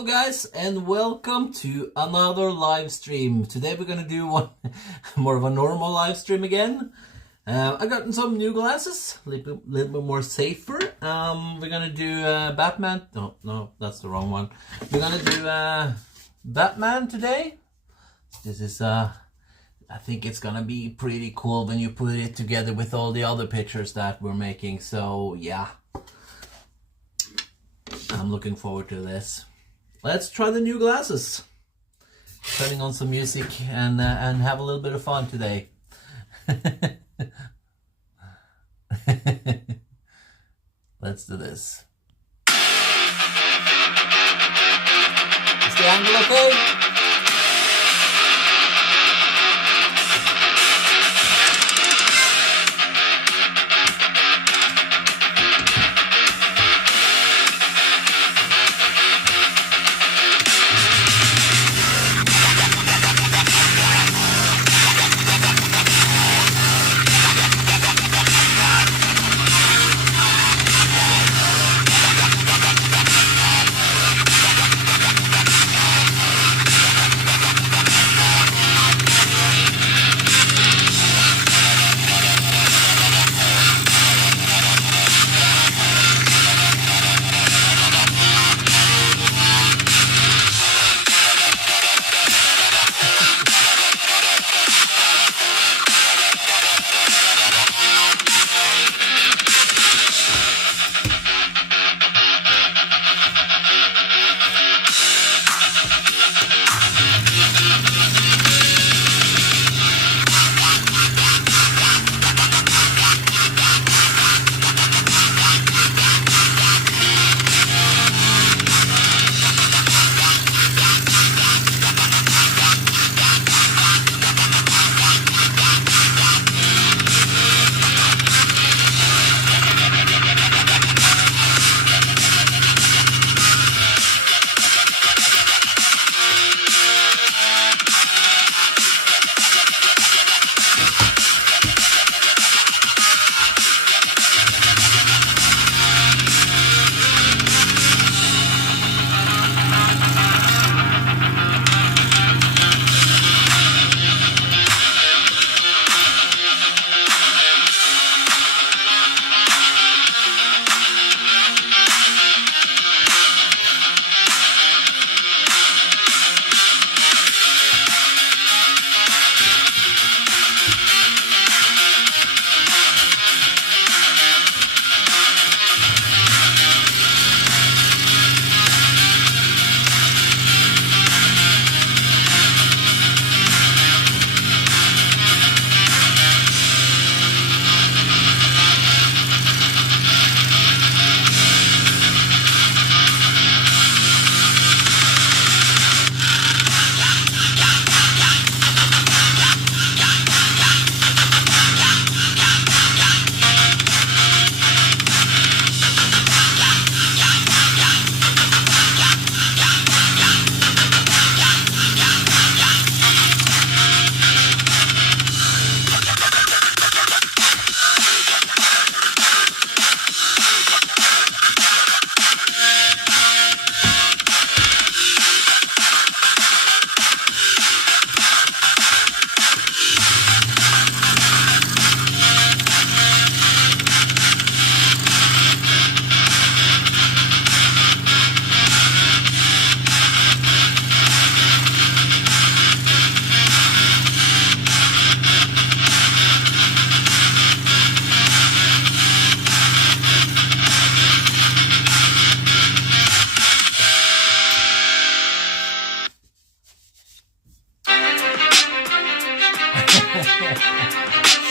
Hello guys and welcome to another live stream. Today we're gonna do one more of a normal live stream again. I gotten some new glasses, a little bit more safer. We're gonna do Batman. No, that's the wrong one. We're gonna do Batman today. This is I think it's gonna be pretty cool when you put it together with all the other pictures that we're making. So yeah, I'm looking forward to this. Let's try the new glasses. Turning on some music and have a little bit of fun today. Let's do this. Is the angle okay?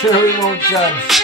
Sure, we won't judge.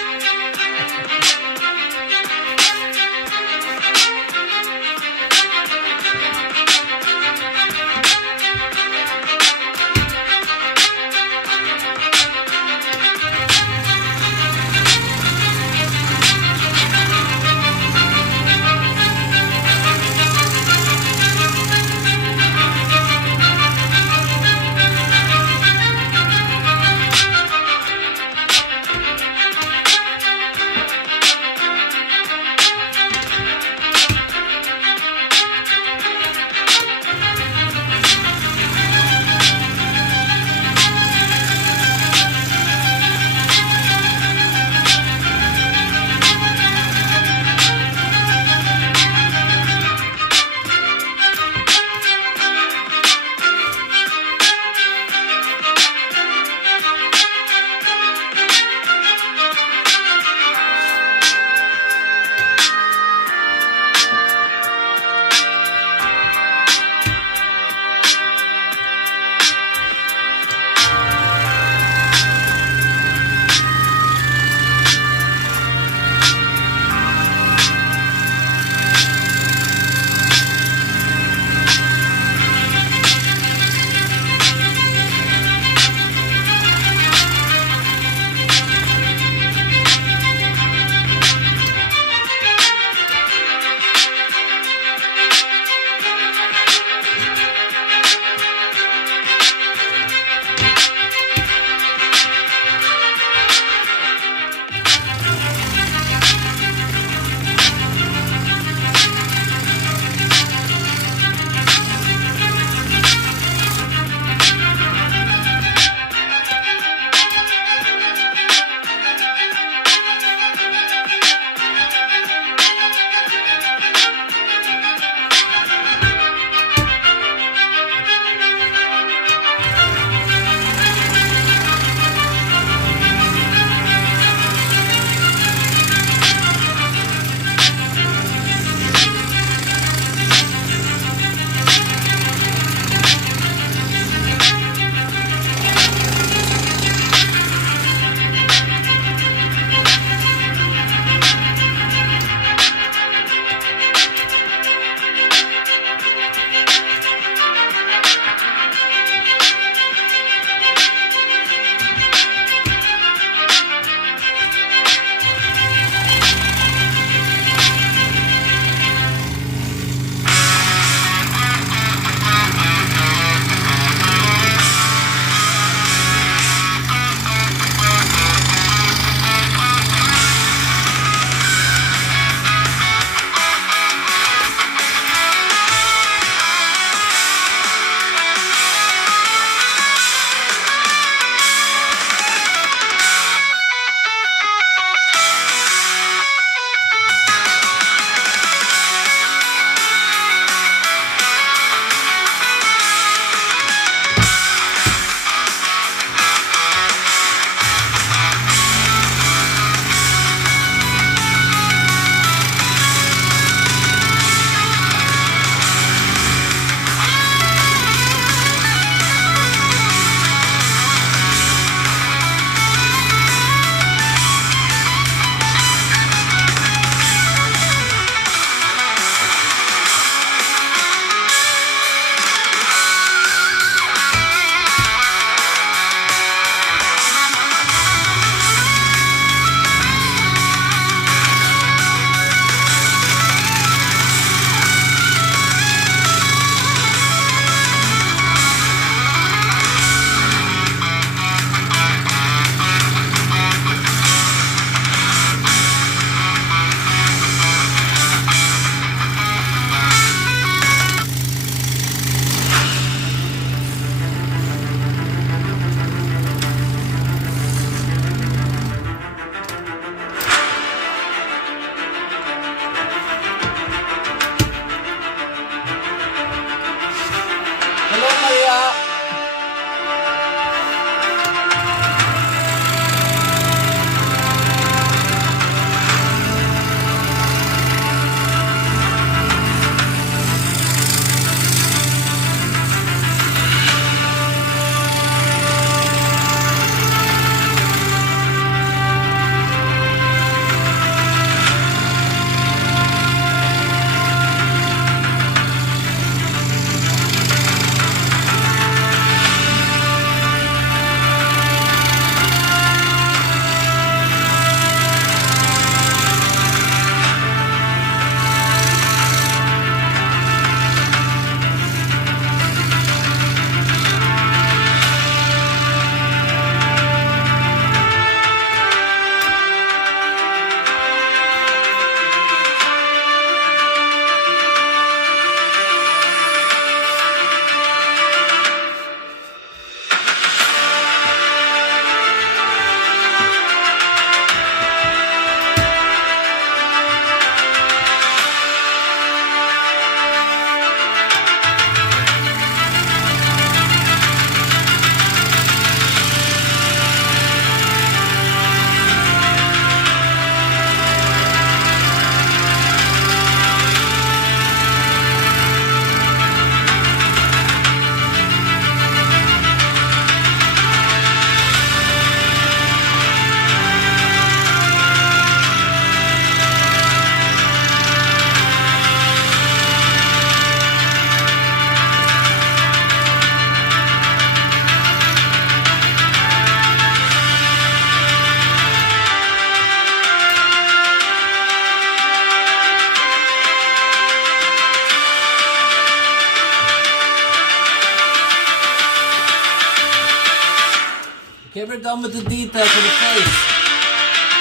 Okay, we're done with the details of the face.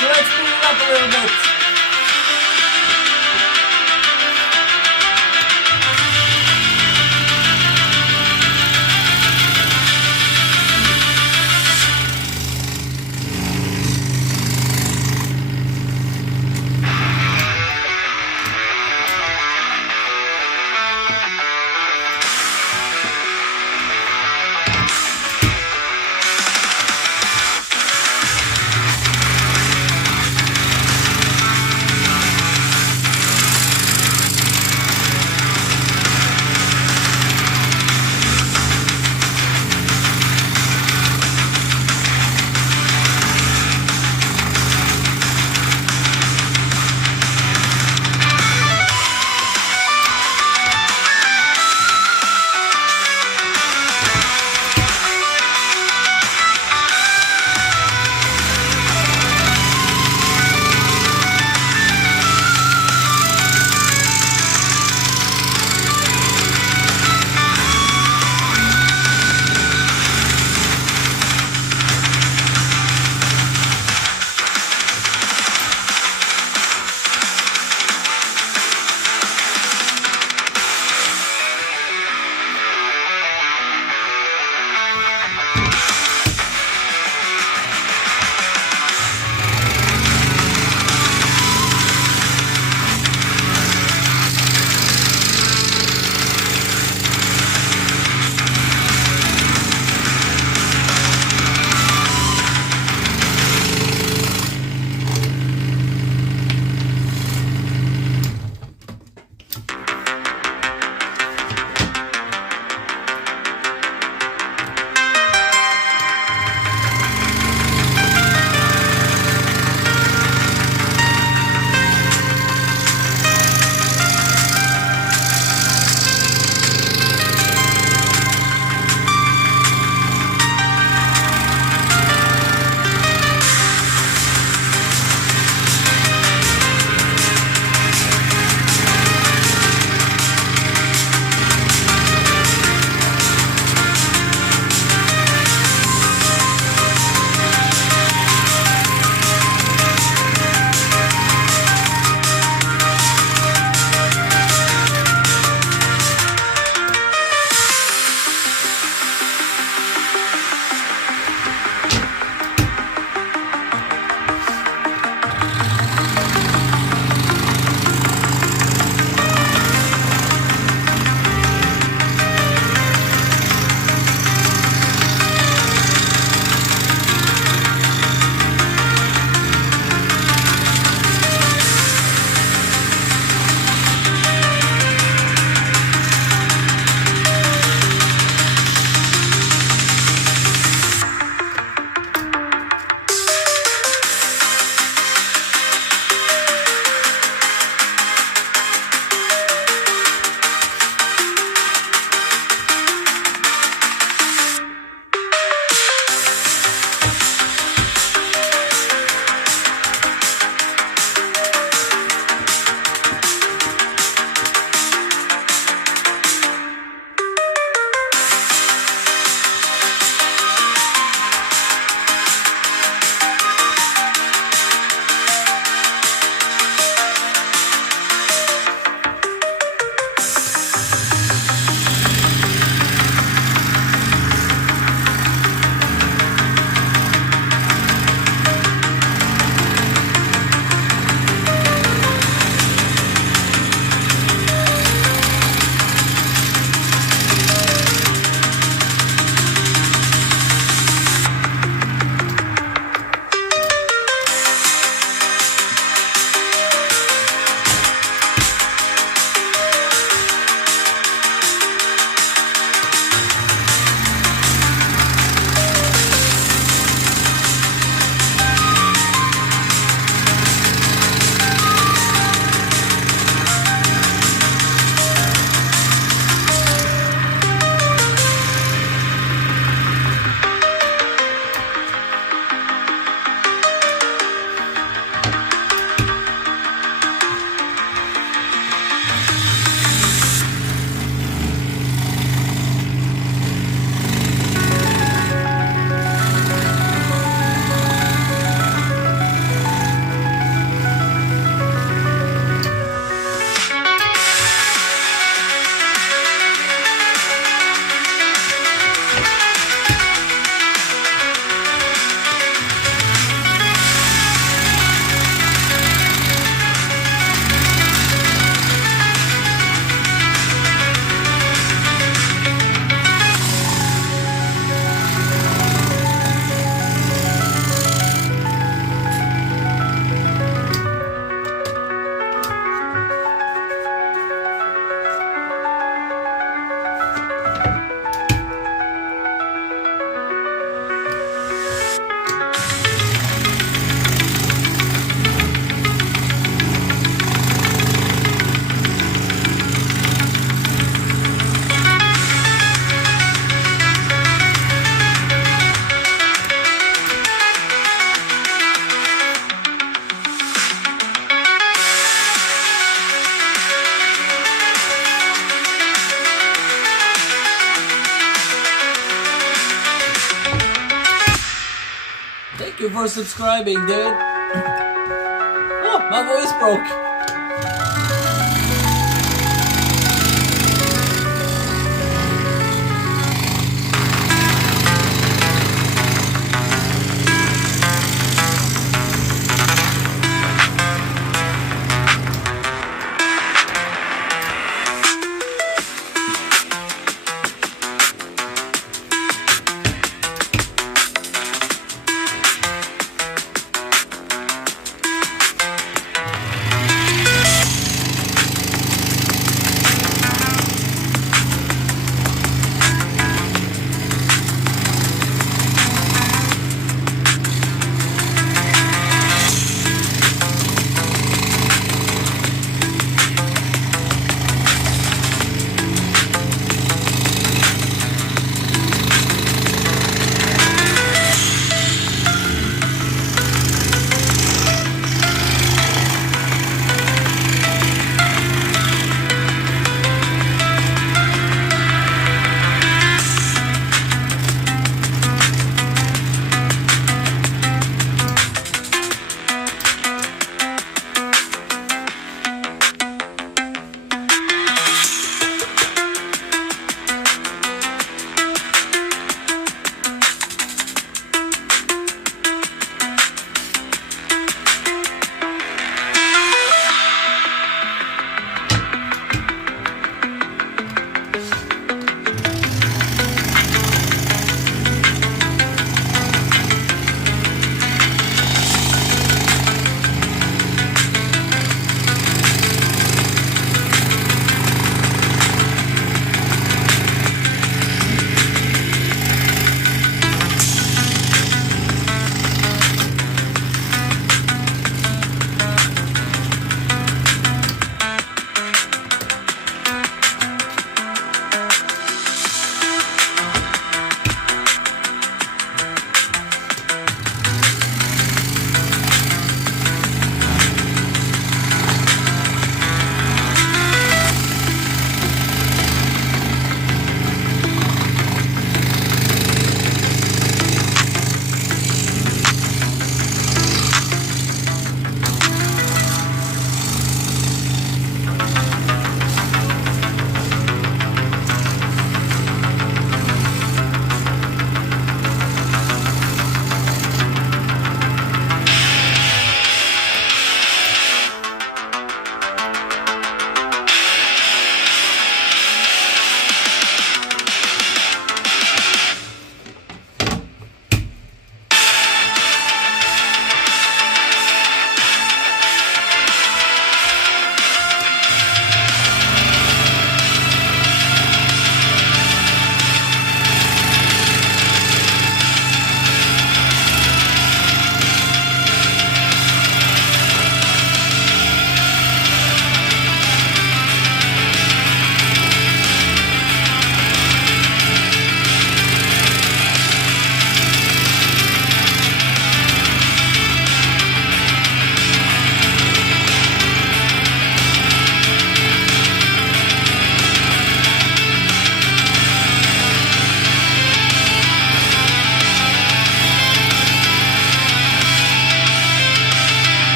So let's speed it up a little bit. for subscribing, dude. Oh, my voice broke.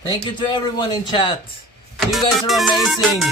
Thank you to everyone in chat. You guys are amazing.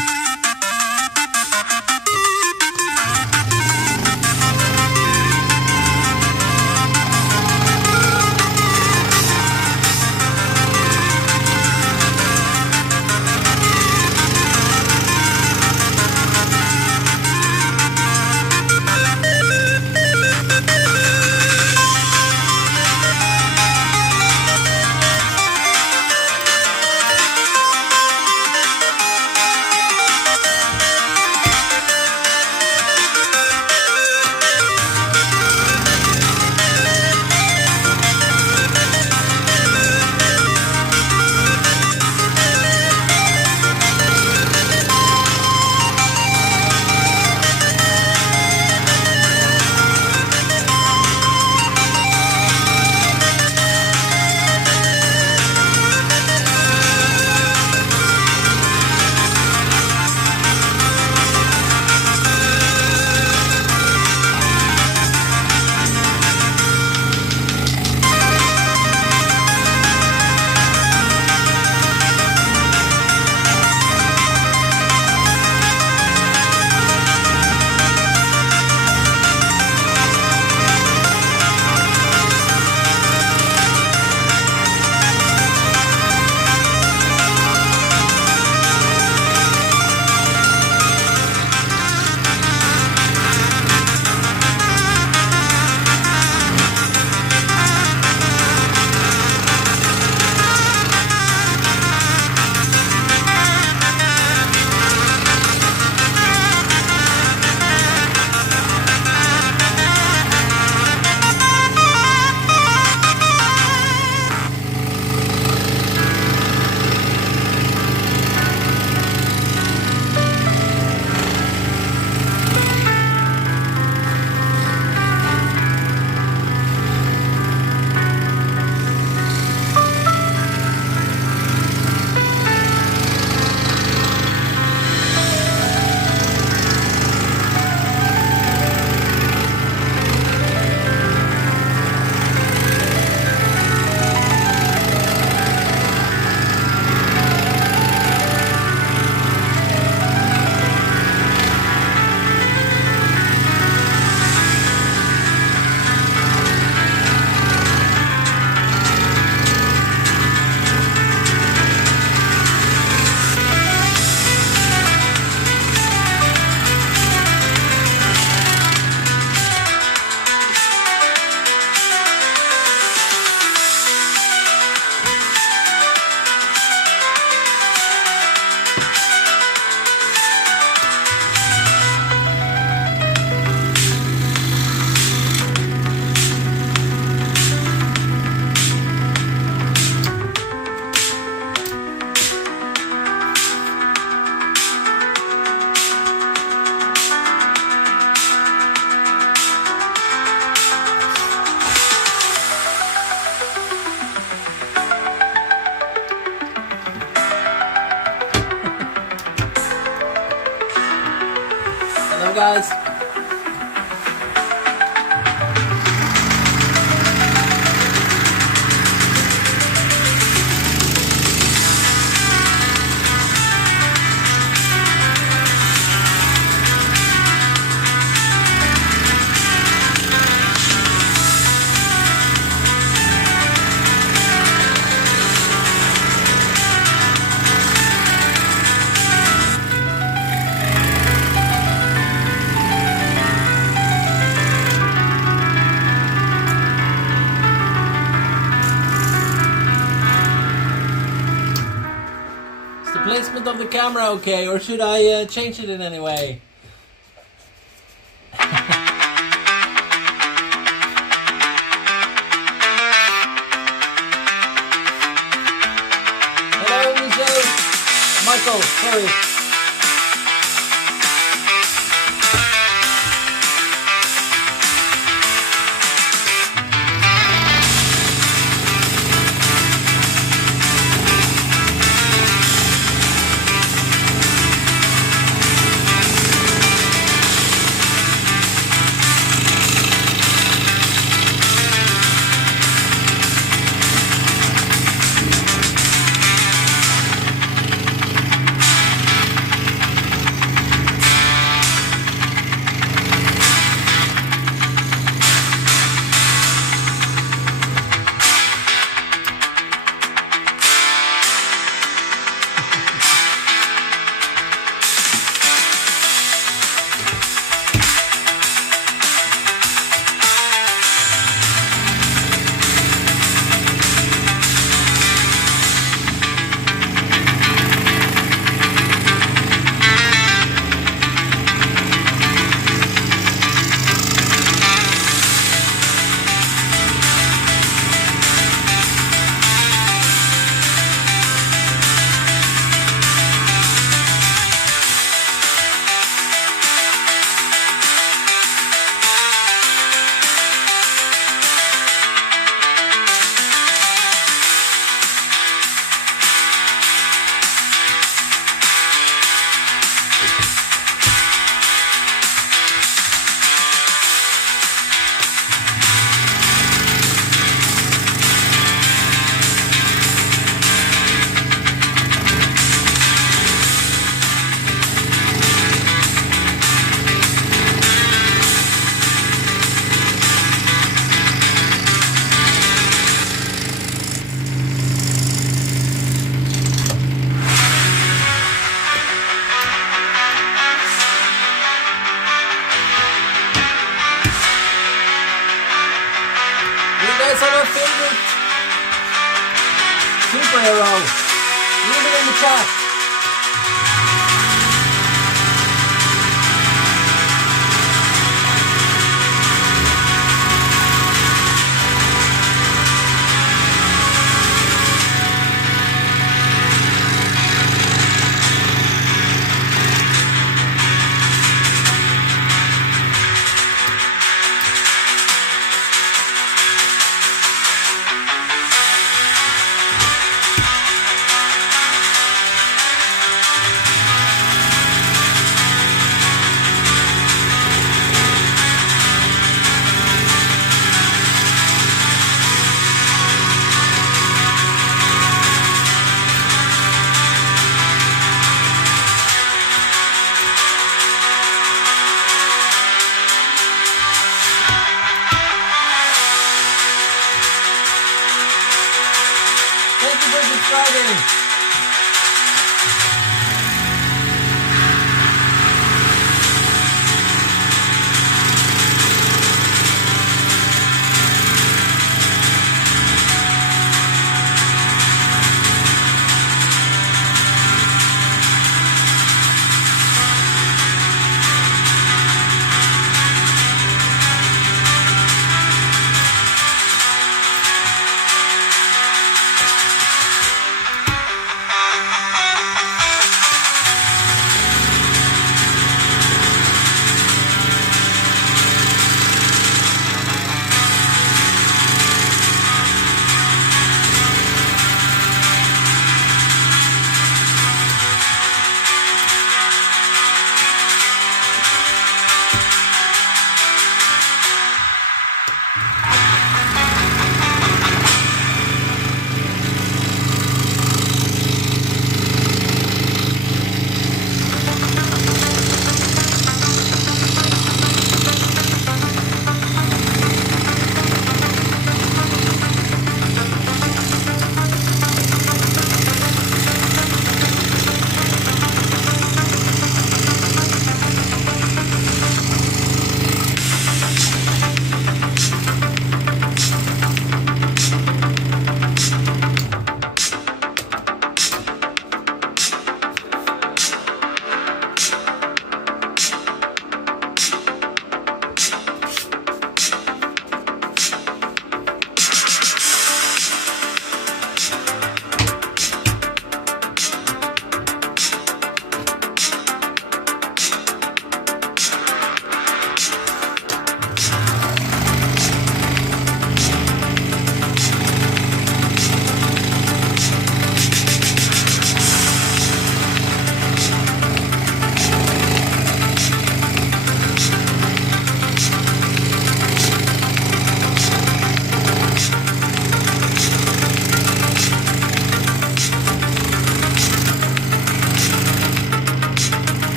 Guys. Placement of the camera okay, or should I change it in any way? Hello, Michelle. Michael, sorry. guys have a favorite superhero? Leave it in the chat.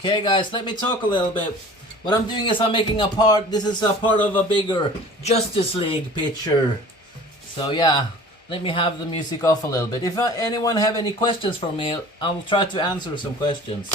Okay guys, let me talk a little bit. What I'm doing is I'm making a part, this is a part of a bigger Justice League picture. So yeah, let me have the music off a little bit. If anyone have any questions for me, I will try to answer some questions.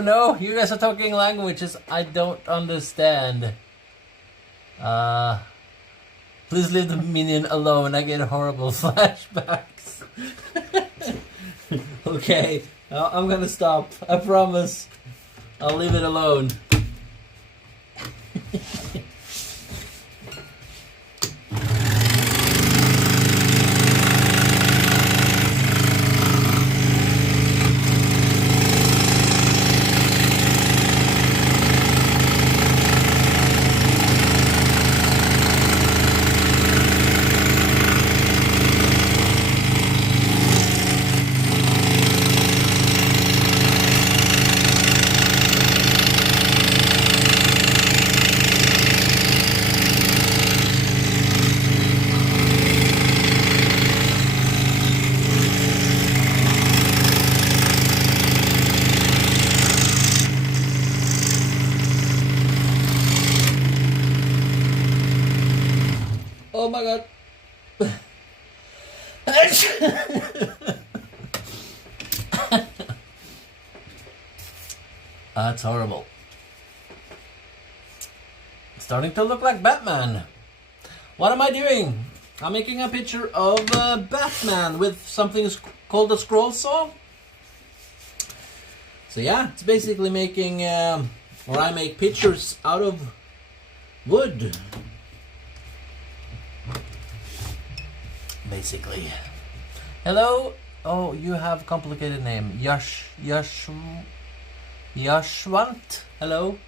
Oh no, you guys are talking languages I don't understand. Please leave the minion alone. I get horrible flashbacks. Okay, I'm gonna stop. I promise. I'll leave it alone. Oh my god. That's horrible. It's starting to look like Batman. What am I doing? I'm making a picture of Batman with something called a scroll saw. So yeah, it's basically making, or I make pictures out of wood. Basically. Hello. Oh, you have a complicated name. Yashwant. Hello.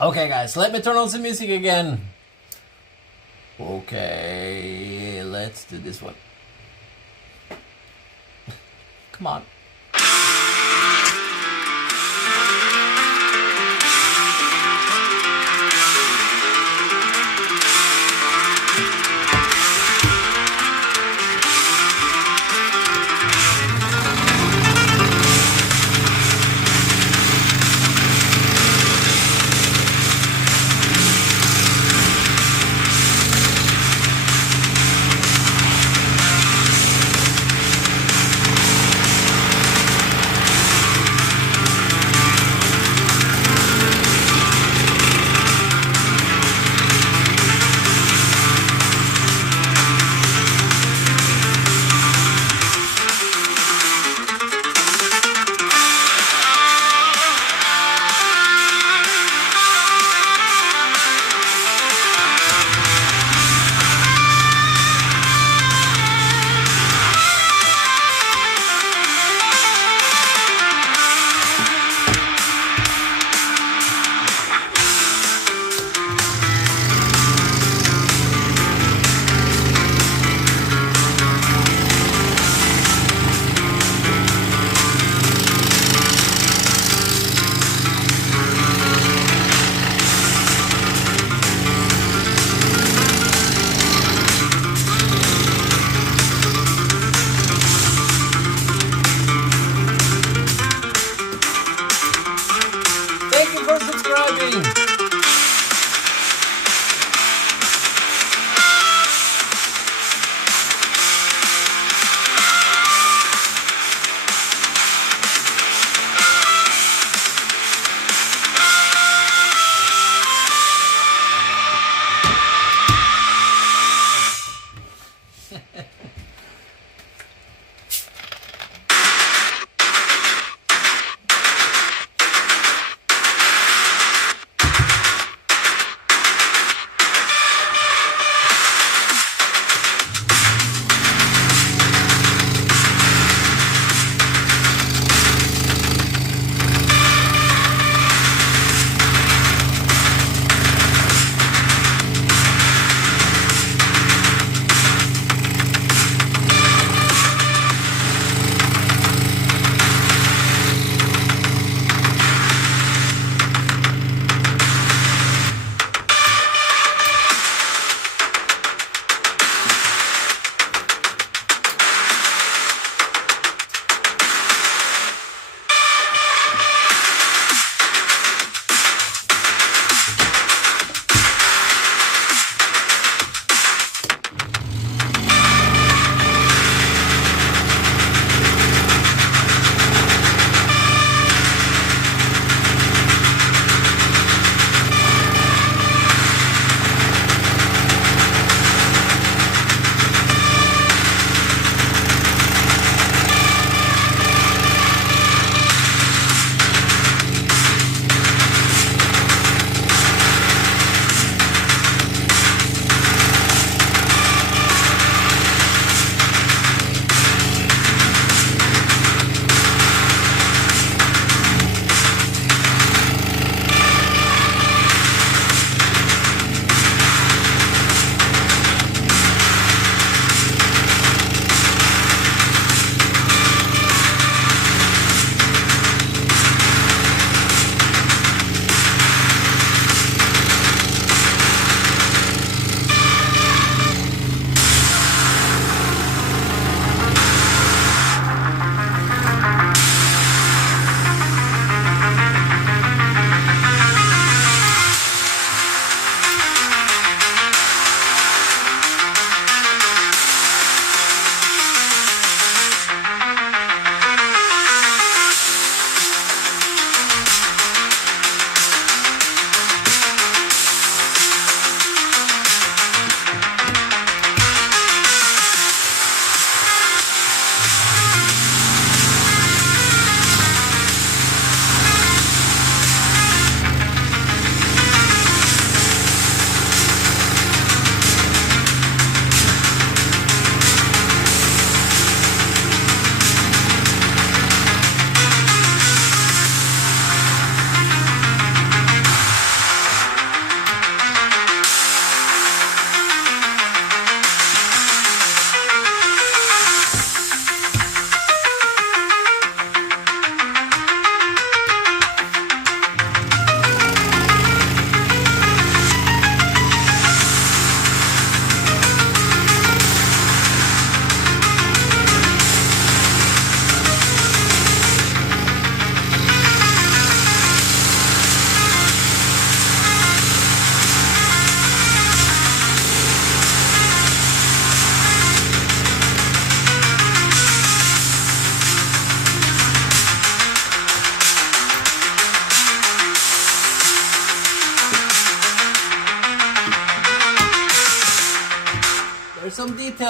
Okay guys, let me turn on some music again. Okay, let's do this one. Come on.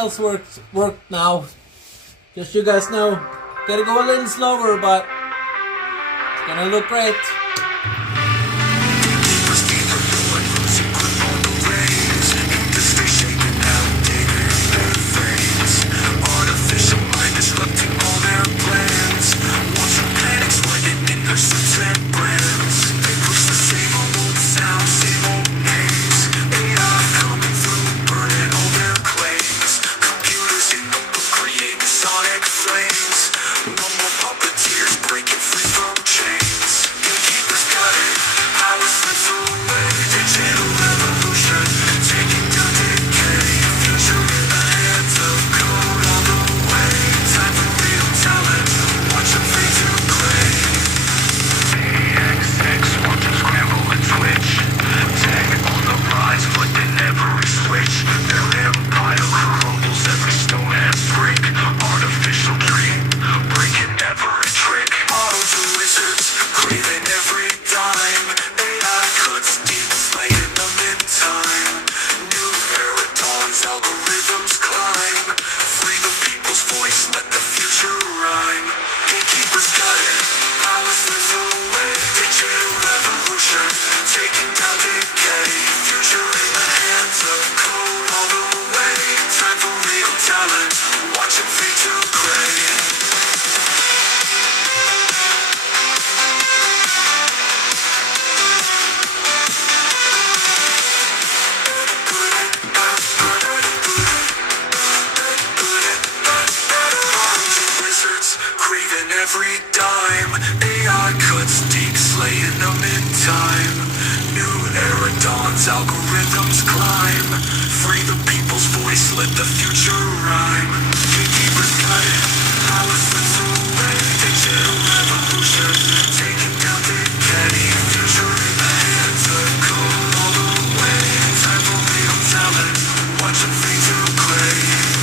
else worked now. Just you guys know, gotta go a little slower, but it's gonna look great. Every dime, AI cuts deep, slaying them in time. New era dawns, algorithms climb. Free the people's voice, let the future rhyme. Gatekeepers cut it, power slips away. Digital revolution, taking down decay. Future in the hands of code all the way. Time for real talent, watch them fade to gray.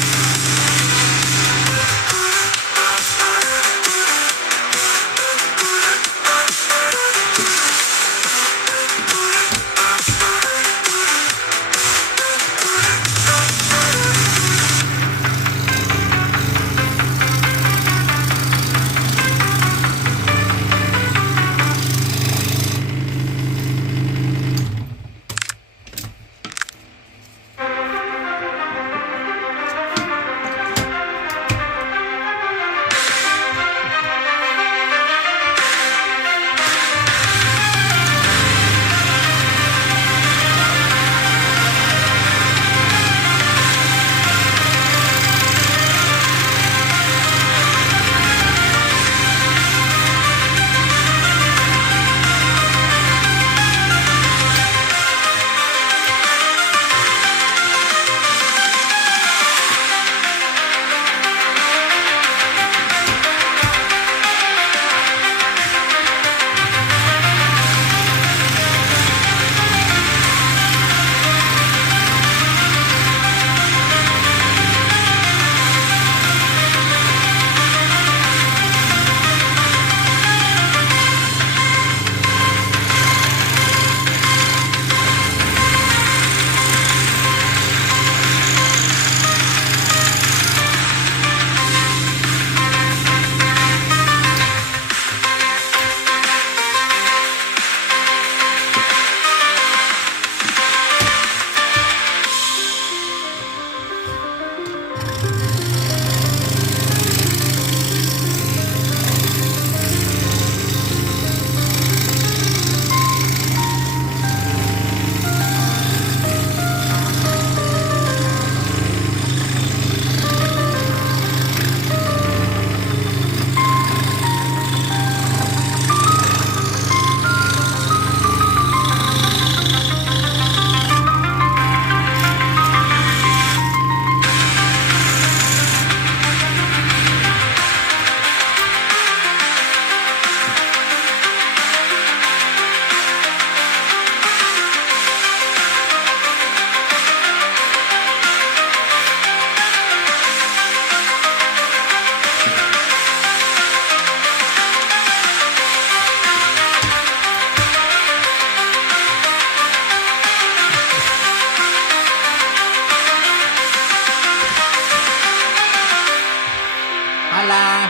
Hola.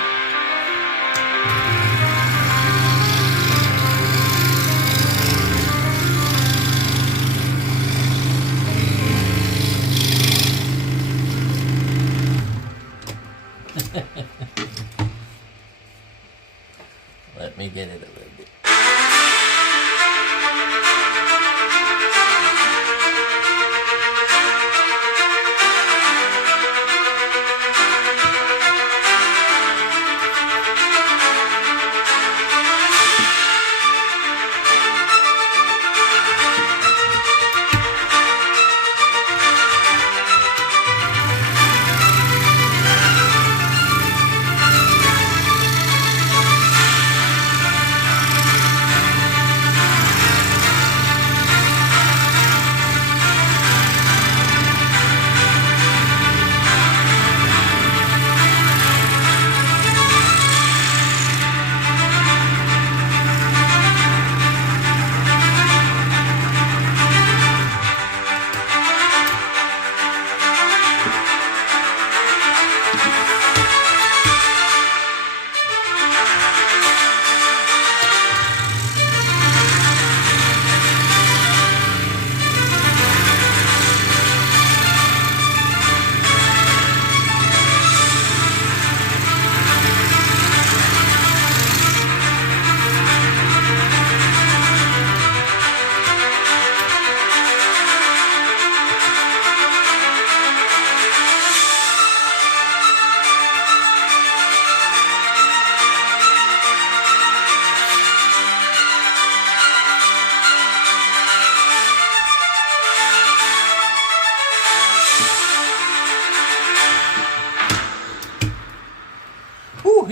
Let me get it a little bit.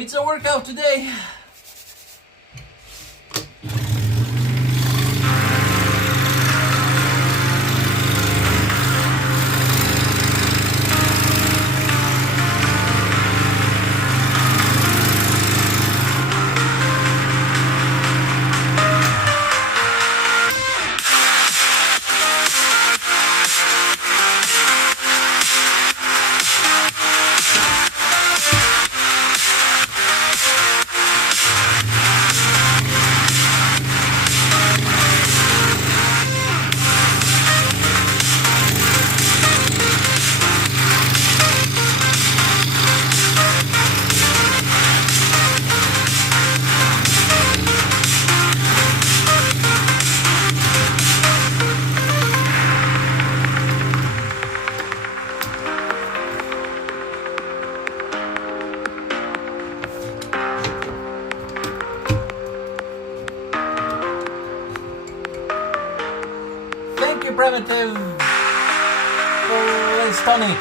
It's a workout today. Thank you, Primitive. Oh, it's funny.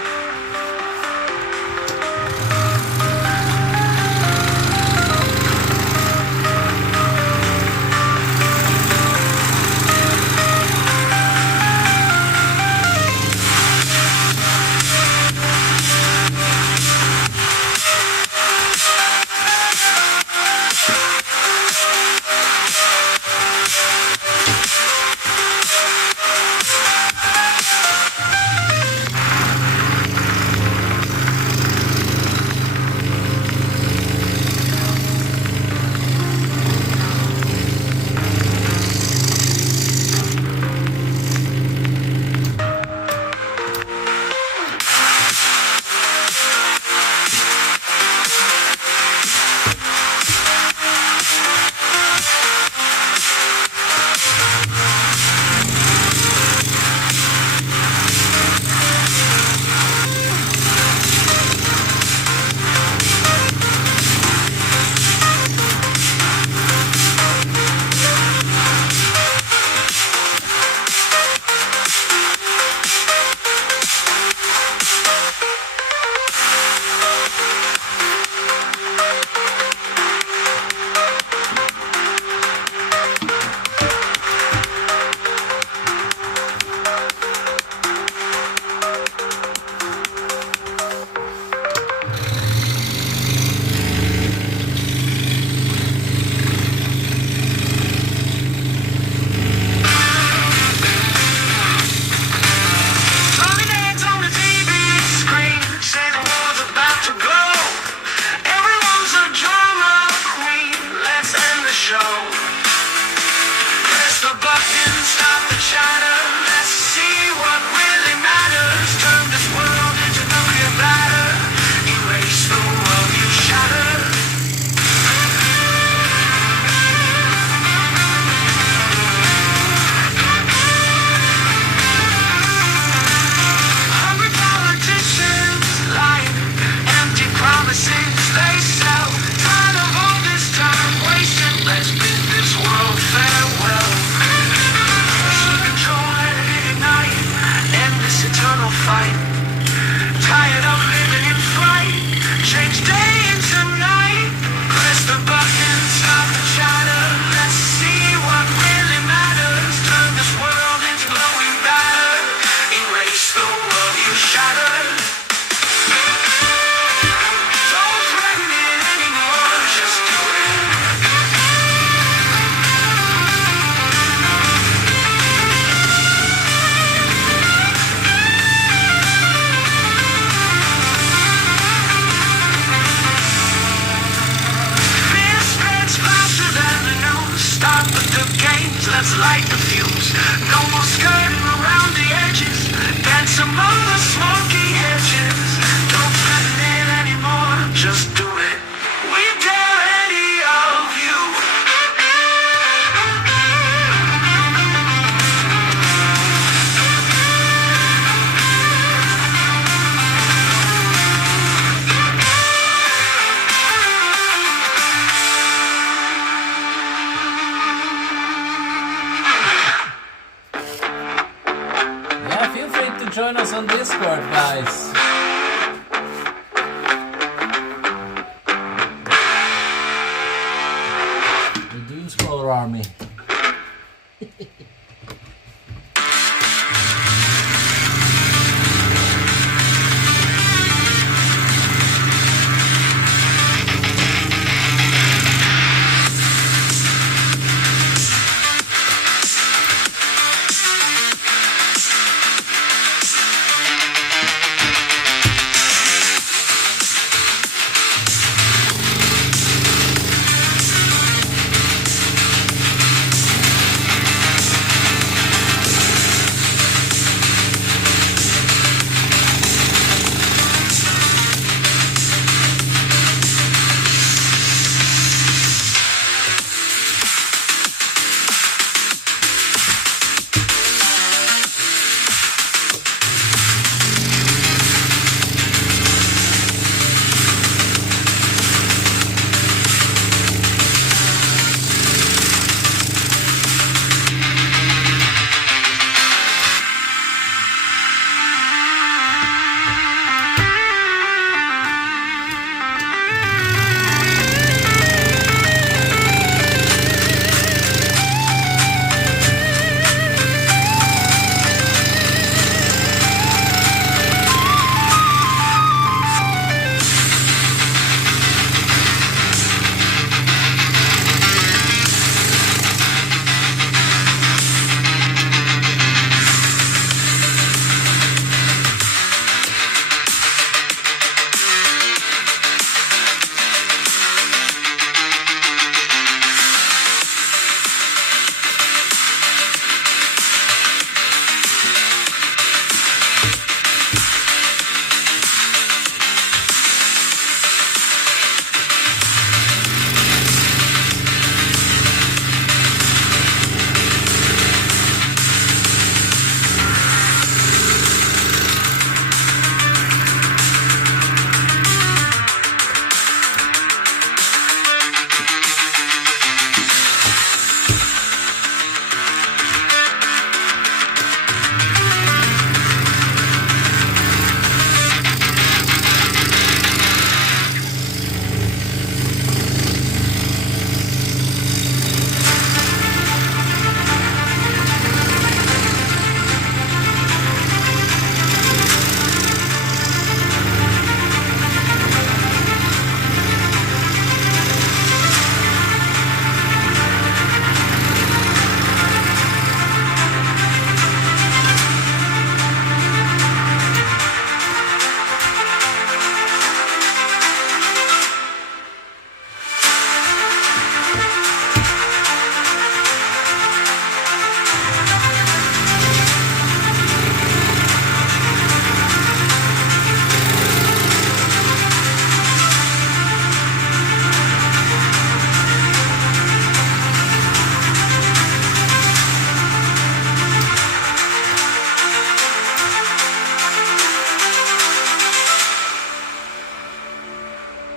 army.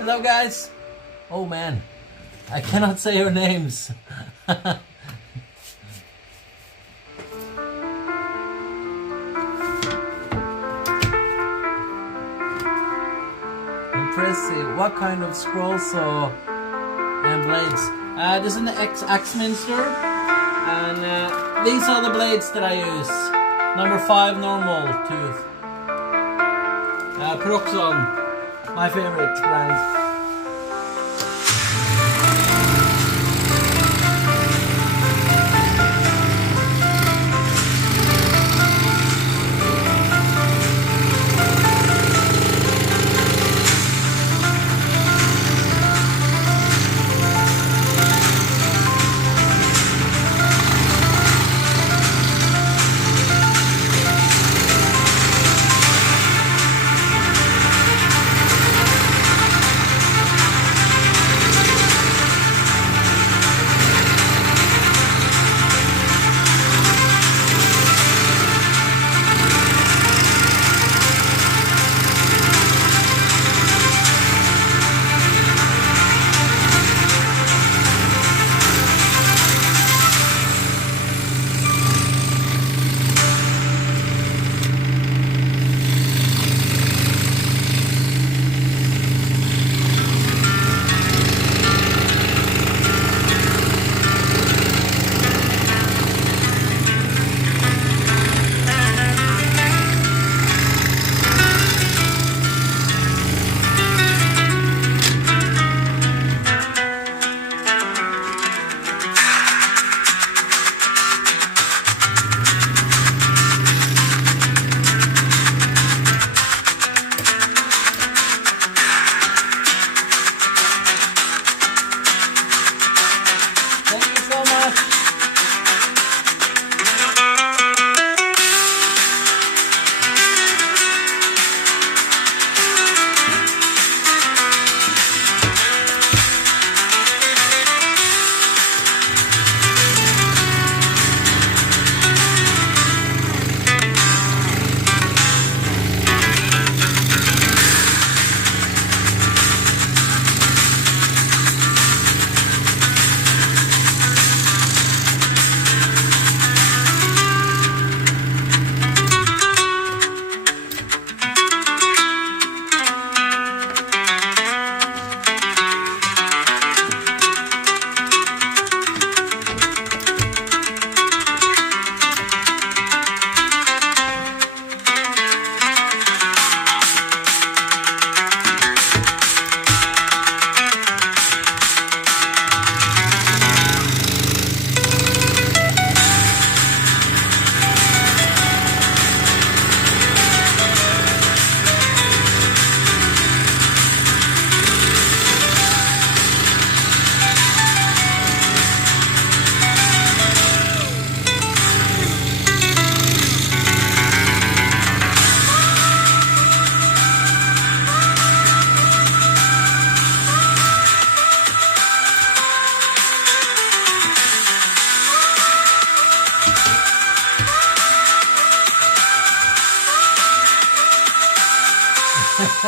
Hello guys! Oh man, I cannot say your names. Impressive. What kind of scroll saw and blades? This is an Axminster, and these are the blades that I use. Number 5 normal tooth. Proxon. My favorite brand.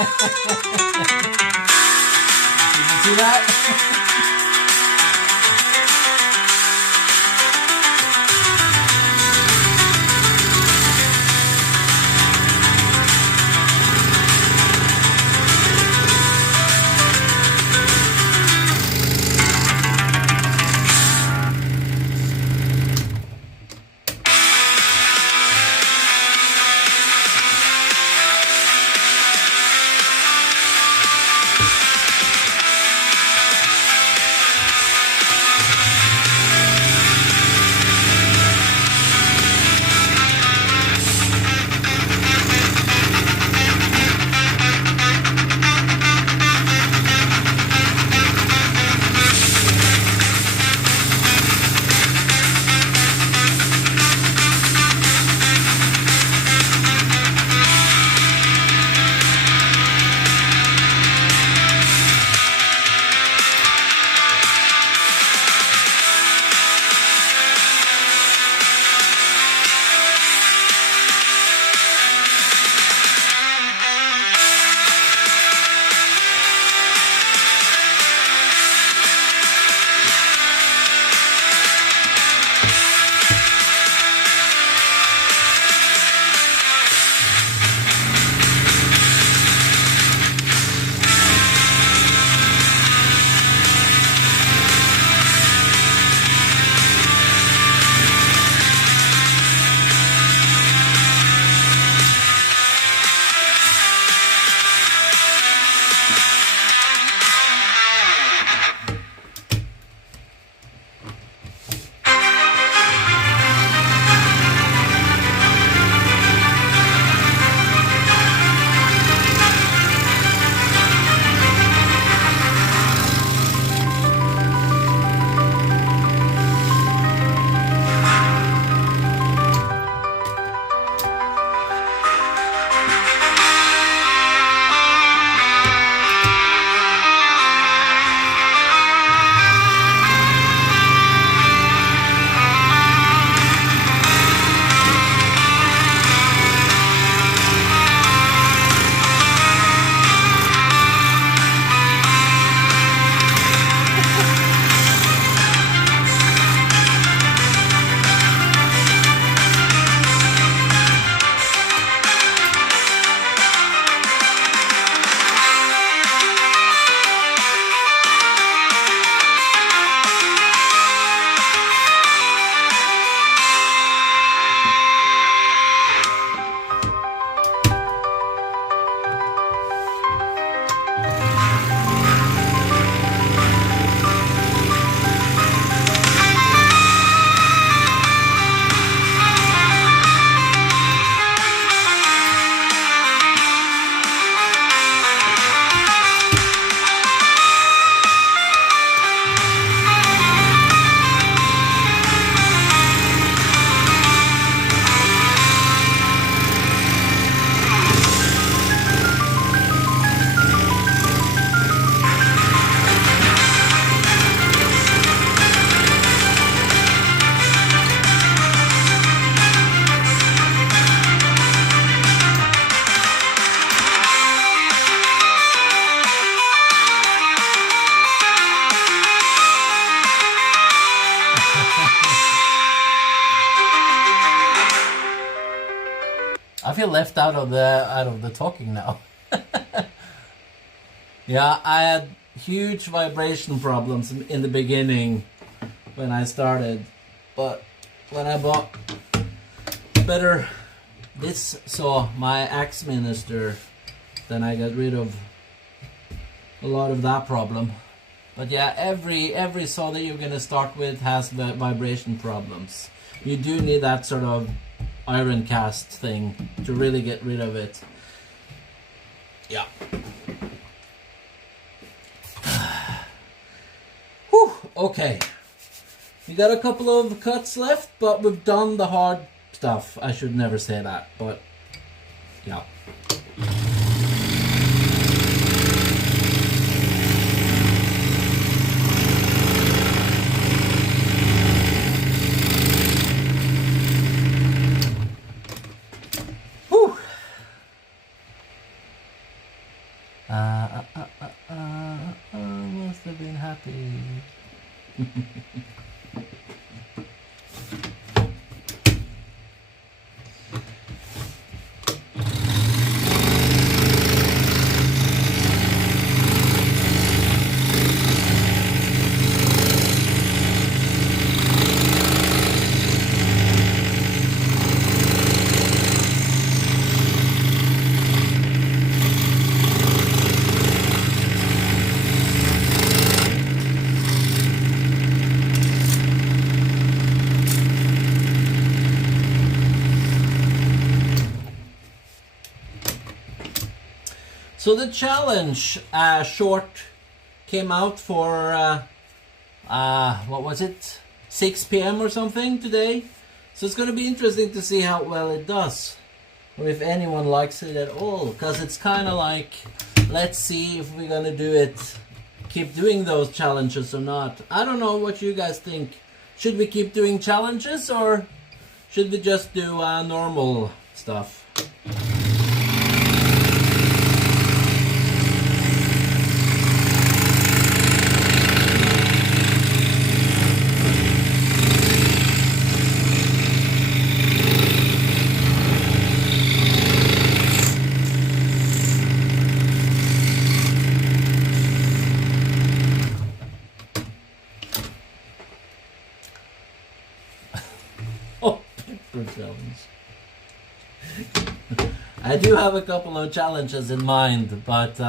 you see that? I feel left out of the talking now. Yeah, I had huge vibration problems in the beginning when I started, but when I bought better this saw, my axe minister, then I got rid of a lot of that problem. But yeah, every saw that you're gonna start with has the vibration problems. You do need that sort of iron cast thing to really get rid of it. Yeah. Whew, okay. We got a couple of cuts left, but we've done the hard stuff. I should never say that, but yeah. happy. So the challenge short came out for what was it, 6 p.m. or something today. So it's going to be interesting to see how well it does, or if anyone likes it at all, because it's kind of like, let's see if we're going to do it, keep doing those challenges or not. I don't know what you guys think. Should we keep doing challenges, or should we just do normal stuff? I do have a couple of challenges in mind, but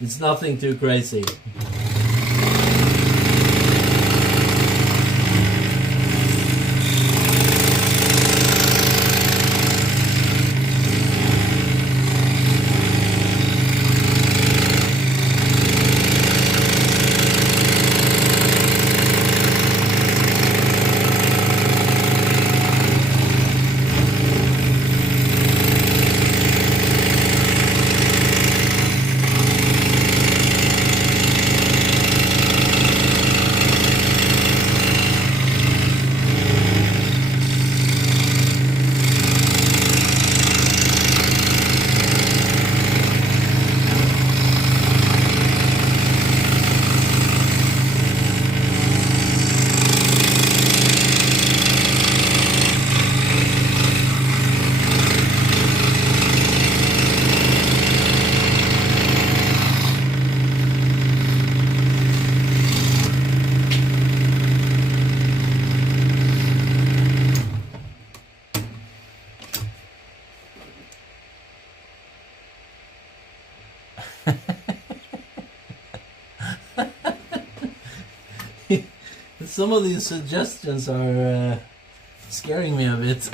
it's nothing too crazy. Some of these suggestions are scaring me a bit.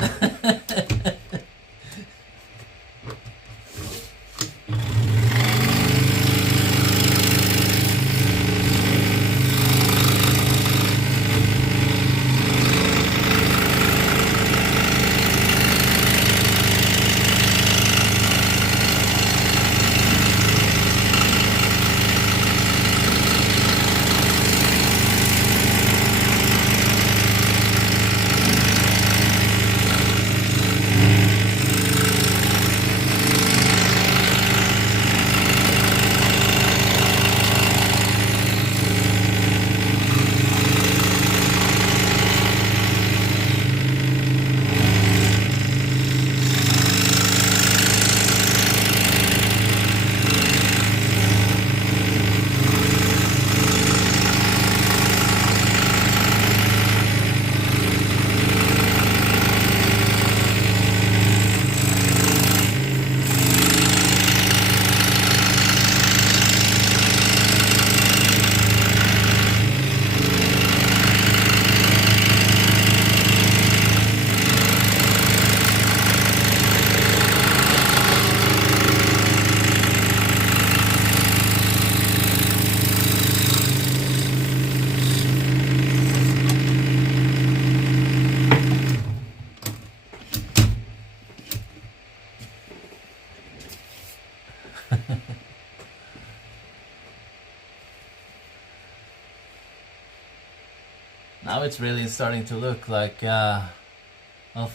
Now it's really starting to look like a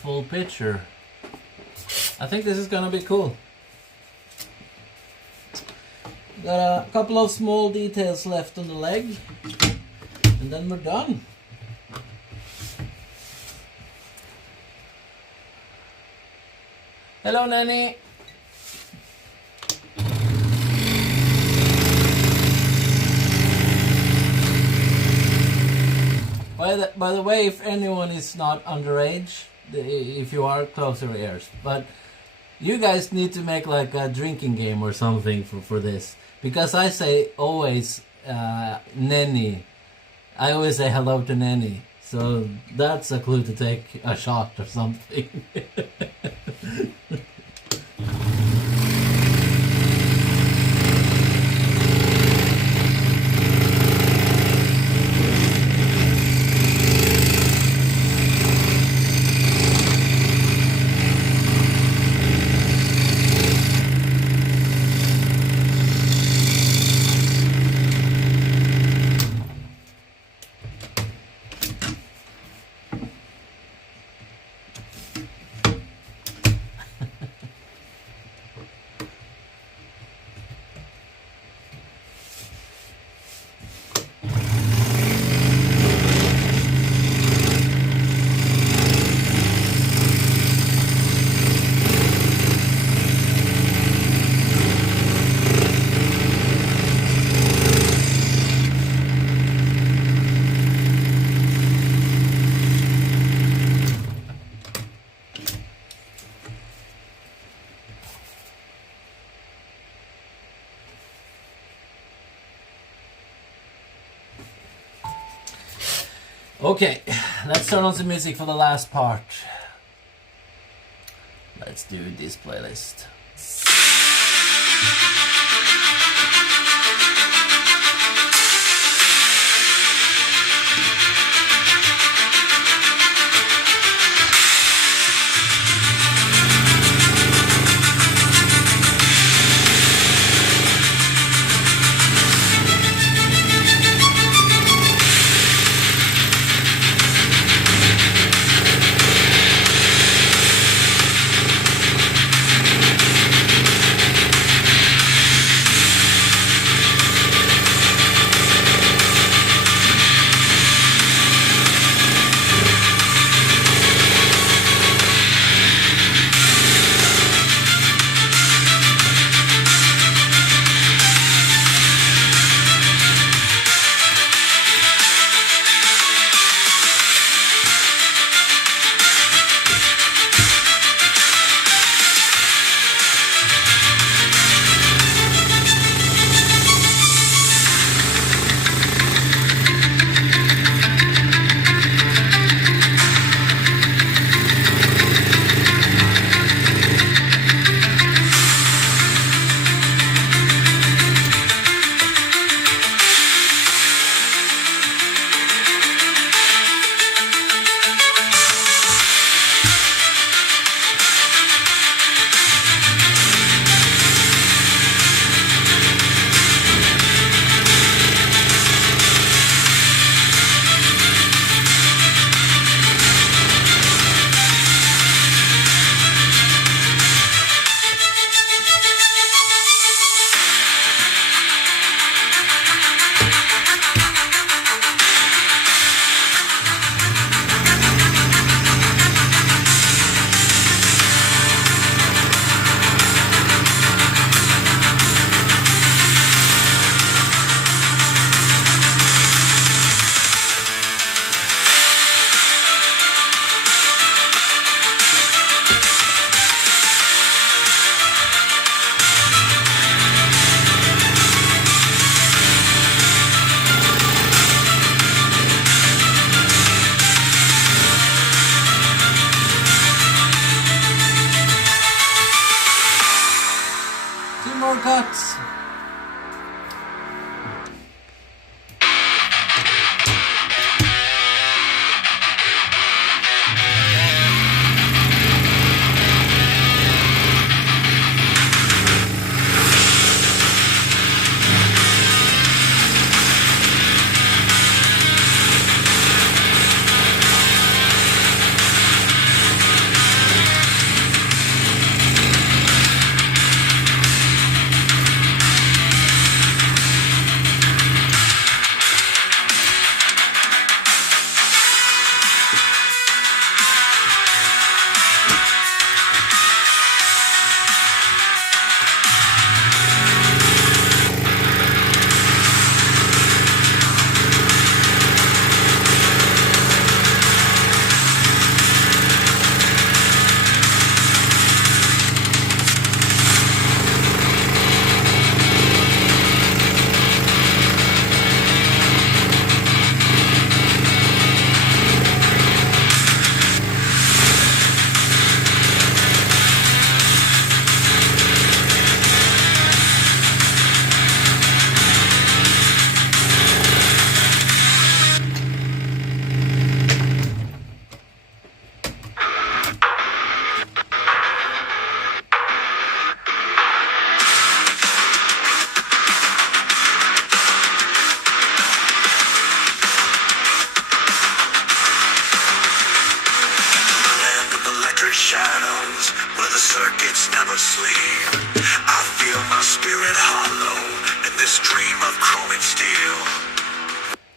full picture. I think this is gonna be cool. Got a couple of small details left on the leg, and then we're done. Hello, Nanny. By the way, if anyone is not underage, if you are, close your ears. But you guys need to make like a drinking game or something for this. Because I say always Nanny. I always say hello to Nanny. So that's a clue to take a shot or something. Okay, let's turn on some music for the last part. Let's do this playlist.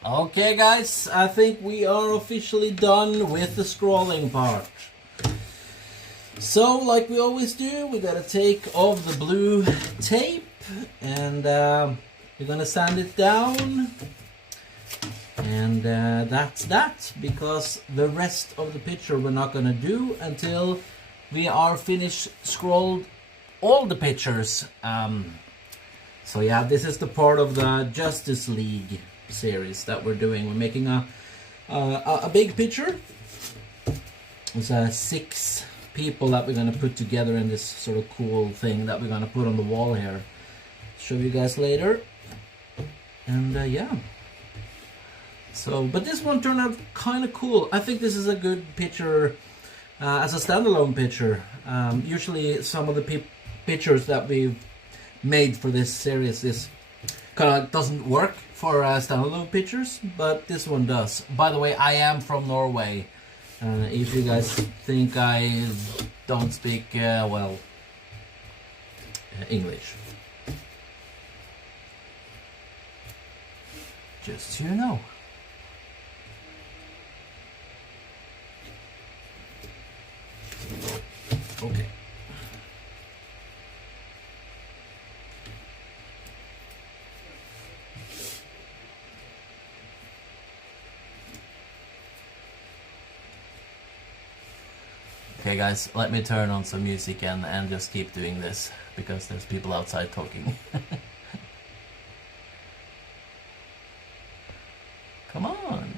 Okay guys, I think we are officially done with the scrolling part. So like we always do, we gotta take off the blue tape and we're gonna sand it down. And that's that, because the rest of the picture we're not gonna do until we are finished scrolled all the pictures. So yeah, this is the part of the Justice League series that we're doing. We're making a big picture. It's 6 people that we're gonna put together in this sort of cool thing that we're gonna put on the wall here. Show you guys later. And yeah. So, but this one turned out kind of cool. I think this is a good picture as a standalone picture. Usually some of the pictures that we've made for this series is kind of doesn't work for standalone pictures, but this one does. By the way, I am from Norway. If you guys think I don't speak well English, just so you know. Okay. Okay guys, let me turn on some music and just keep doing this, because there's people outside talking. Come on.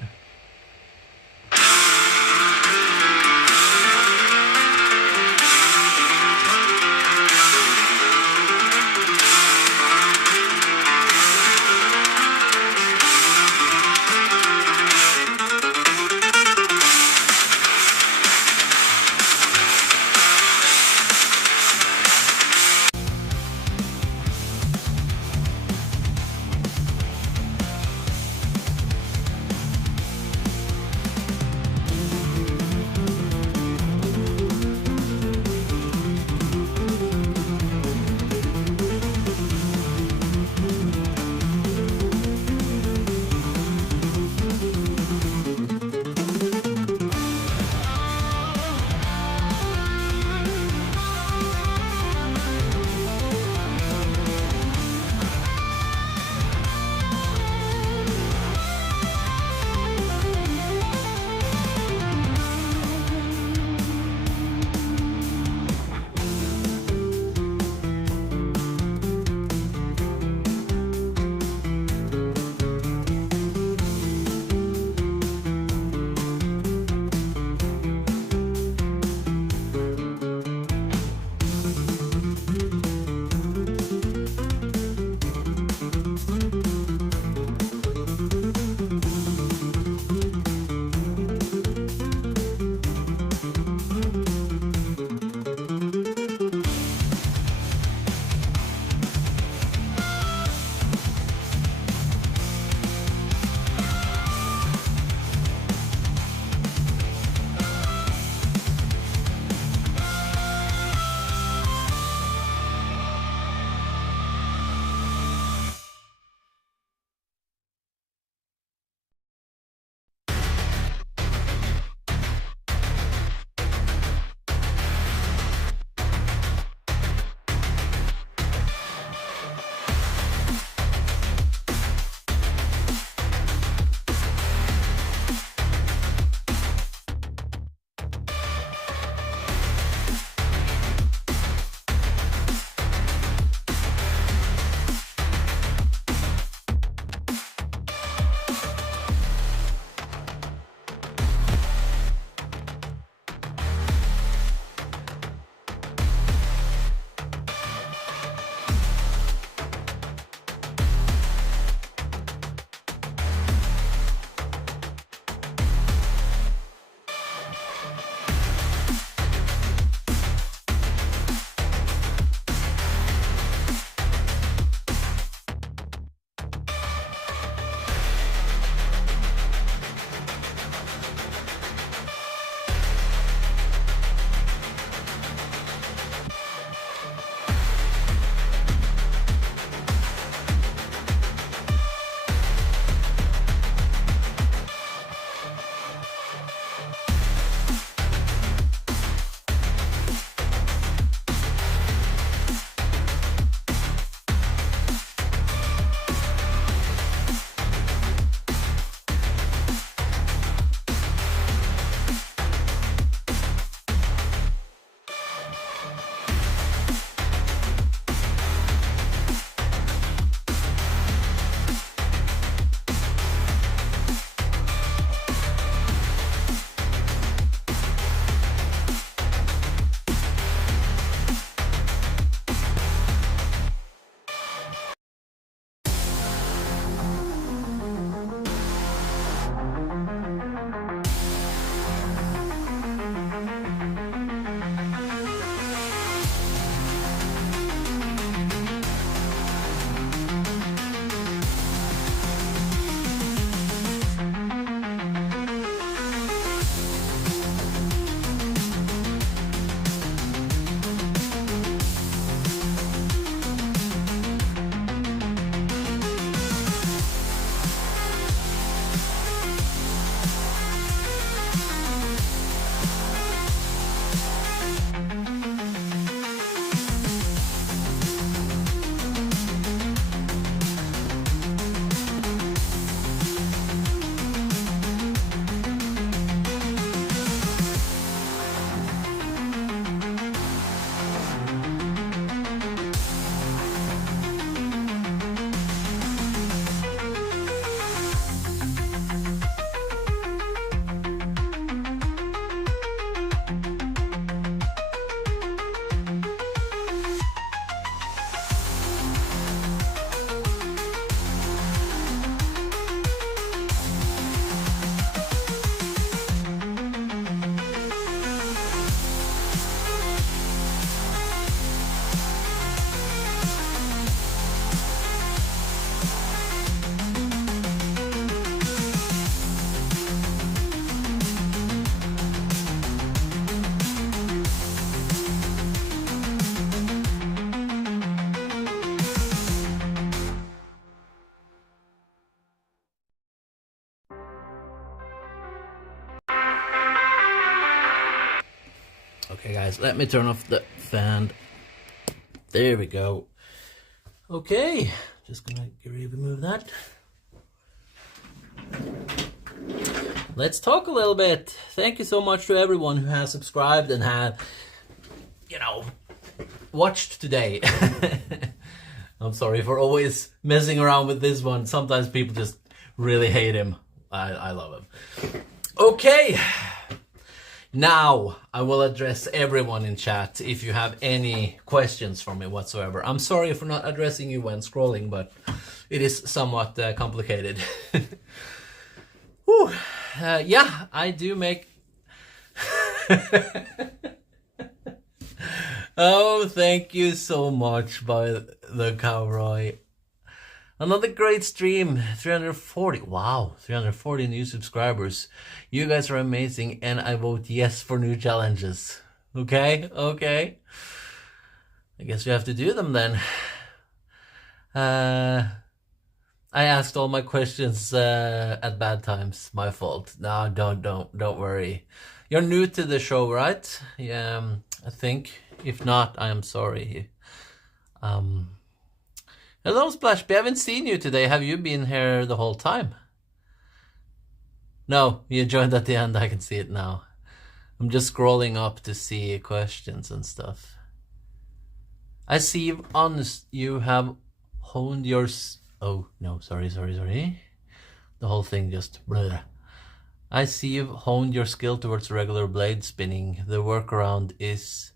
Okay guys, let me turn off the fan. There we go. Okay, just gonna remove that. Let's talk a little bit. Thank you so much to everyone who has subscribed and have, you know, watched today. I'm sorry for always messing around with this one. Sometimes people just really hate him. I love him. Okay. Now, I will address everyone in chat if you have any questions for me whatsoever. I'm sorry for not addressing you when scrolling, but it is somewhat complicated. Whew. Yeah, I do make... Oh, thank you so much by the Cowroy. Another great stream, 340, wow, 340 new subscribers. You guys are amazing, and I vote yes for new challenges. Okay, okay. I guess we have to do them then. I asked all my questions at bad times, my fault. No, don't worry. You're new to the show, right? Yeah, I think. If not, I am sorry. Hello, Splash. I haven't seen you today. Have you been here the whole time? No, you joined at the end. I can see it now. I'm just scrolling up to see questions and stuff. I see you have honed your... Oh, no, sorry. The whole thing just... Blah. I see you've honed your skill towards regular blade spinning. The workaround is...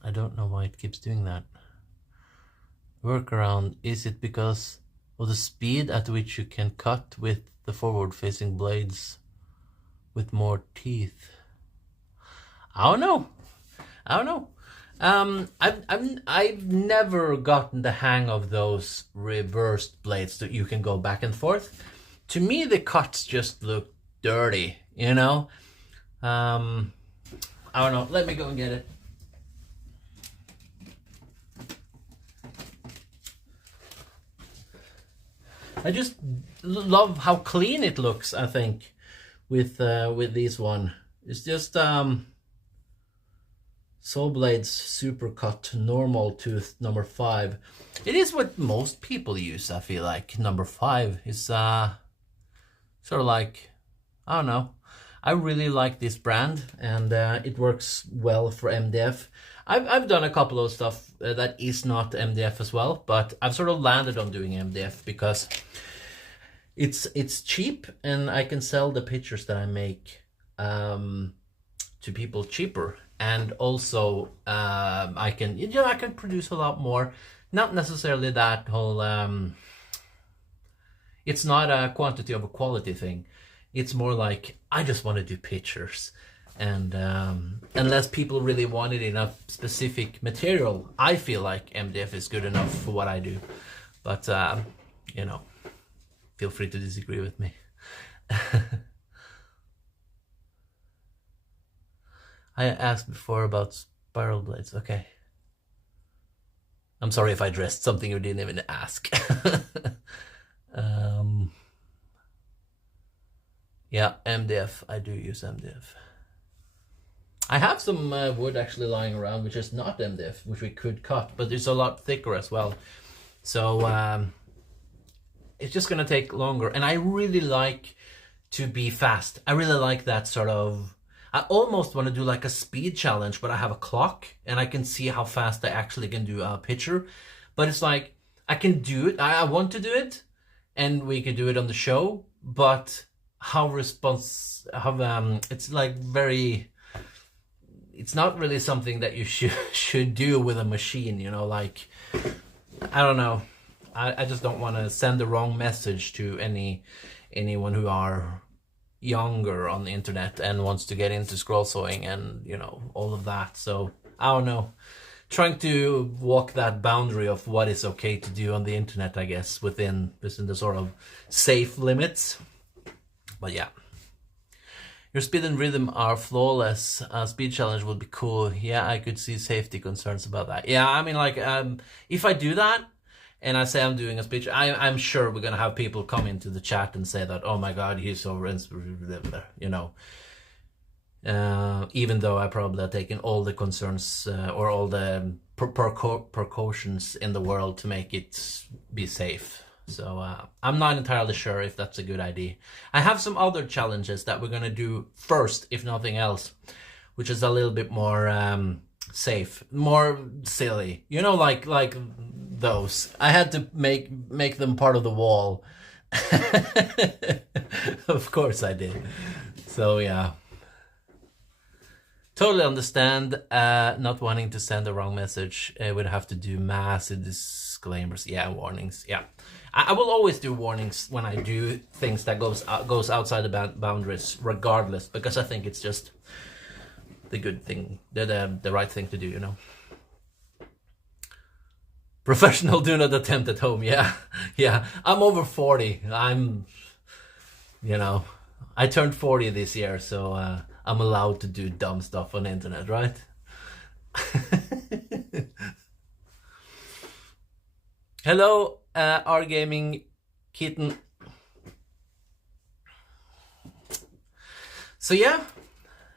I don't know why it keeps doing that. Workaround, is it because of the speed at which you can cut with the forward facing blades with more teeth? I don't know. I've never gotten the hang of those reversed blades that you can go back and forth. To me, the cuts just look dirty, you know? I don't know. Let me go and get it. I just love how clean it looks, I think, with this one. It's just saw blades supercut normal tooth number 5. It is what most people use, I feel like. Number 5 is sort of like, I don't know. I really like this brand, and it works well for MDF. I've done a couple of stuff that is not MDF as well, but I've sort of landed on doing MDF because it's cheap, and I can sell the pictures that I make to people cheaper, and also I can produce a lot more. Not necessarily that whole it's not a quantity over quality thing. It's more like I just want to do pictures. And unless people really want it in a specific material, I feel like MDF is good enough for what I do. But, you know, feel free to disagree with me. I asked before about spiral blades. Okay. I'm sorry if I addressed something you didn't even ask. Yeah, MDF. I do use MDF. I have some wood actually lying around, which is not MDF, which we could cut, but it's a lot thicker as well. So it's just gonna take longer. And I really like to be fast. I really like that sort of, I almost want to do like a speed challenge, but I have a clock and I can see how fast I actually can do a picture. But it's like, I can do it, I want to do it, and we could do it on the show, but it's like very, it's not really something that you should do with a machine, you know, like, I don't know. I just don't want to send the wrong message to anyone who are younger on the internet and wants to get into scroll sawing and, you know, all of that. So, I don't know. Trying to walk that boundary of what is okay to do on the internet, I guess, within the sort of safe limits. But yeah. Your speed and rhythm are flawless. Speed challenge would be cool. Yeah, I could see safety concerns about that. Yeah, I mean, like, if I do that and I say I'm doing a speed, I'm sure we're gonna have people come into the chat and say that, oh my god, he's so, you know. even though I probably have taken all the concerns or all the precautions in the world to make it be safe. So I'm not entirely sure if that's a good idea. I have some other challenges that we're gonna do first, if nothing else, which is a little bit more safe, more silly. You know, like those. I had to make them part of the wall. Of course I did. So yeah. Totally understand not wanting to send the wrong message. Would have to do massive disclaimers. Yeah, warnings. Yeah, I will always do warnings when I do things that goes outside the boundaries, regardless, because I think it's just the good thing, the right thing to do. You know. Professional, do not attempt at home. Yeah, yeah. I'm over 40. I turned 40 this year, so I'm allowed to do dumb stuff on the internet, right? Hello, R Gaming Kitten. So yeah,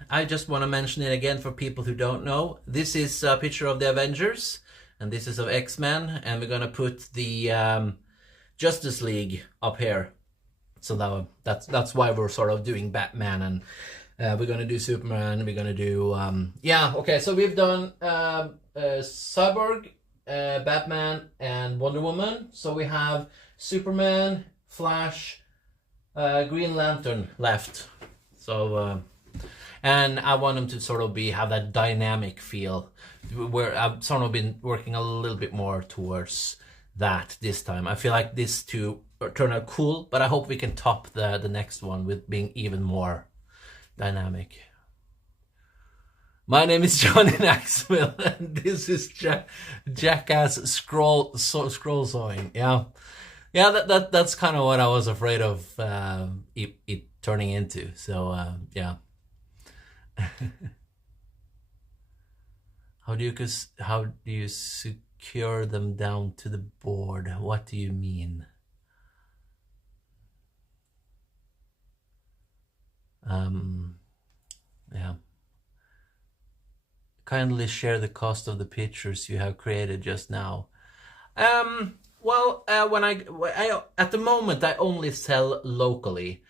I just want to mention it again for people who don't know. This is a picture of the Avengers, and this is of X-Men, and we're gonna put the Justice League up here. So that's why we're sort of doing Batman, and we're gonna do Superman. We're gonna do okay. So we've done Cyborg, Batman, and Wonder Woman. So we have Superman, Flash, Green Lantern left. So and I want them to sort of have that dynamic feel, where I've sort of been working a little bit more towards that this time. I feel like this two turn out cool, but I hope we can top the next one with being even more dynamic. My name is Johnny Maxwell, and this is Jackass scroll sawing. Yeah, that's kind of what I was afraid of it turning into. So yeah. How do you secure them down to the board? What do you mean? Yeah. Kindly share the cost of the pictures you have created just now. Well, when I at the moment I only sell locally,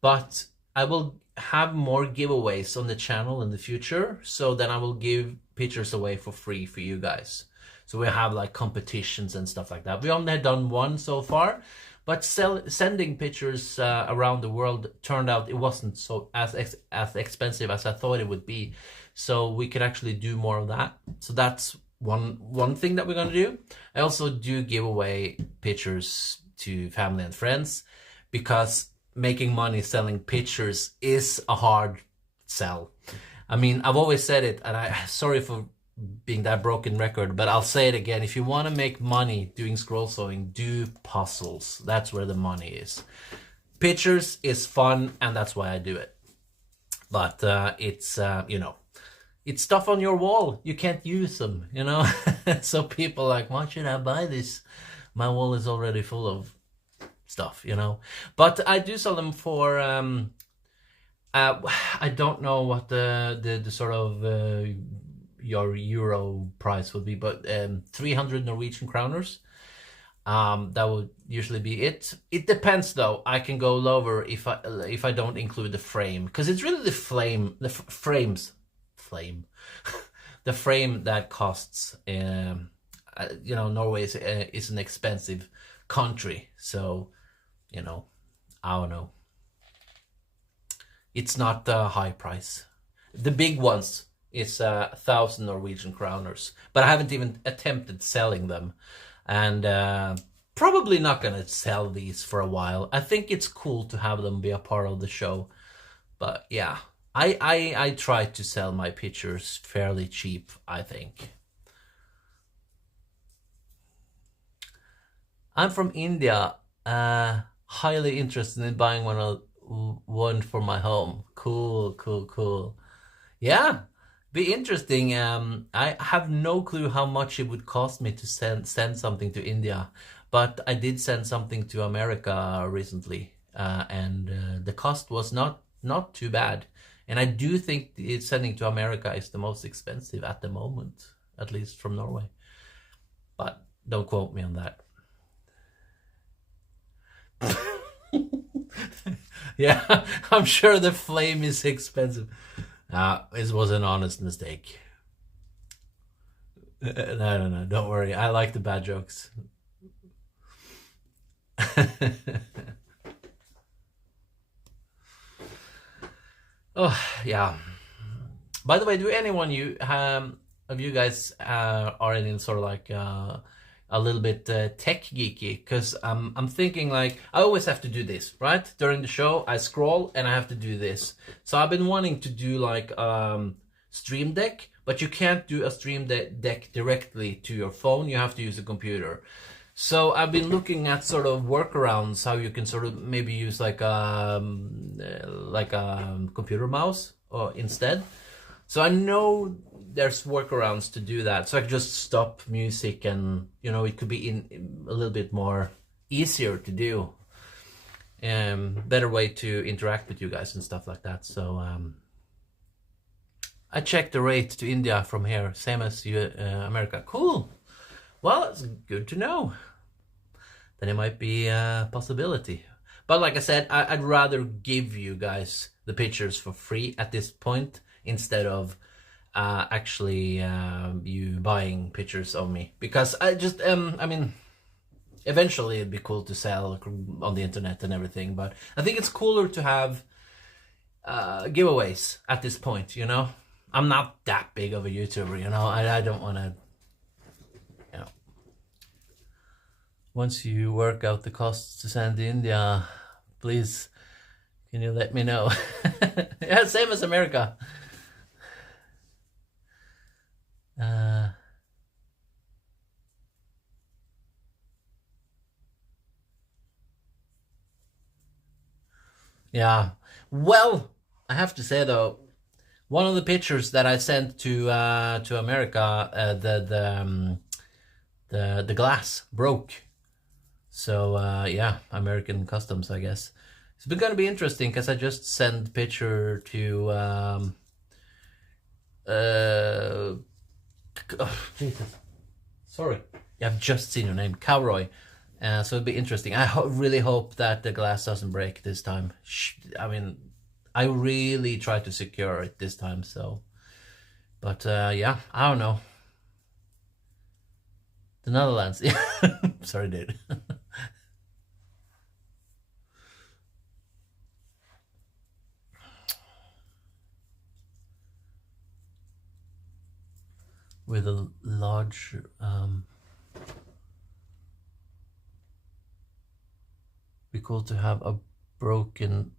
but I will have more giveaways on the channel in the future. So then I will give pictures away for free for you guys. So we have like competitions and stuff like that. We only had done one so far, but sending pictures around the world turned out it wasn't so as expensive as I thought it would be. So we could actually do more of that. So that's one thing that we're gonna do. I also do give away pictures to family and friends, because making money selling pictures is a hard sell. I mean, I've always said it, and sorry for being that broken record, but I'll say it again. If you want to make money doing scroll sewing, do puzzles. That's where the money is. Pictures is fun, and that's why I do it. But it's it's stuff on your wall. You can't use them, you know. So people are like, why should I buy this? My wall is already full of stuff, you know. But I do sell them for I don't know what the sort of your euro price would be, but 300 Norwegian kroners. That would usually be it. It depends though. I can go lower if I don't include the frame, because it's really the the frame that costs. Norway is an expensive country, so I don't know. It's not a high price. The big ones is 1,000 Norwegian kroners, but I haven't even attempted selling them, and probably not gonna sell these for a while. I think it's cool to have them be a part of the show, but yeah, I try to sell my pictures fairly cheap, I think. I'm from India. Highly interested in buying one for my home. Cool. Yeah, be interesting. I have no clue how much it would cost me to send something to India, but I did send something to America recently, and the cost was not too bad. And I do think sending to America is the most expensive at the moment, at least from Norway. But don't quote me on that. Yeah, I'm sure the flame is expensive. It was an honest mistake. No, don't worry. I like the bad jokes. Oh, yeah. By the way, do anyone of you guys are in sort of like a little bit tech geeky? Because I'm thinking like I always have to do this, right? During the show, I scroll and I have to do this. So I've been wanting to do like Stream Deck, but you can't do a Stream Deck directly to your phone. You have to use a computer. So I've been looking at sort of workarounds, how you can sort of maybe use like a computer mouse or instead. So I know there's workarounds to do that. So I can just stop music and, you know, it could be in a little bit more easier to do. Better way to interact with you guys and stuff like that. So I checked the rate to India from here, same as America. Cool. Well, it's good to know. Then it might be a possibility. But like I said, I'd rather give you guys the pictures for free at this point instead of actually you buying pictures of me. Because I just, I mean, eventually it'd be cool to sell on the internet and everything. But I think it's cooler to have giveaways at this point, you know? I'm not that big of a YouTuber, you know? I don't want to... Once you work out the costs to send to India, please, can you let me know? Yeah, same as America. Yeah. Well, I have to say though, one of the pictures that I sent to America, the glass broke. So yeah, American customs, I guess. It's been gonna be interesting because I just sent picture to oh, Jesus, sorry, yeah, I've just seen your name, Cowroy. So it'd be interesting. I really hope that the glass doesn't break this time. I mean, I really try to secure it this time. So, but yeah, I don't know. The Netherlands. Sorry, dude. With a large be cool to have a broken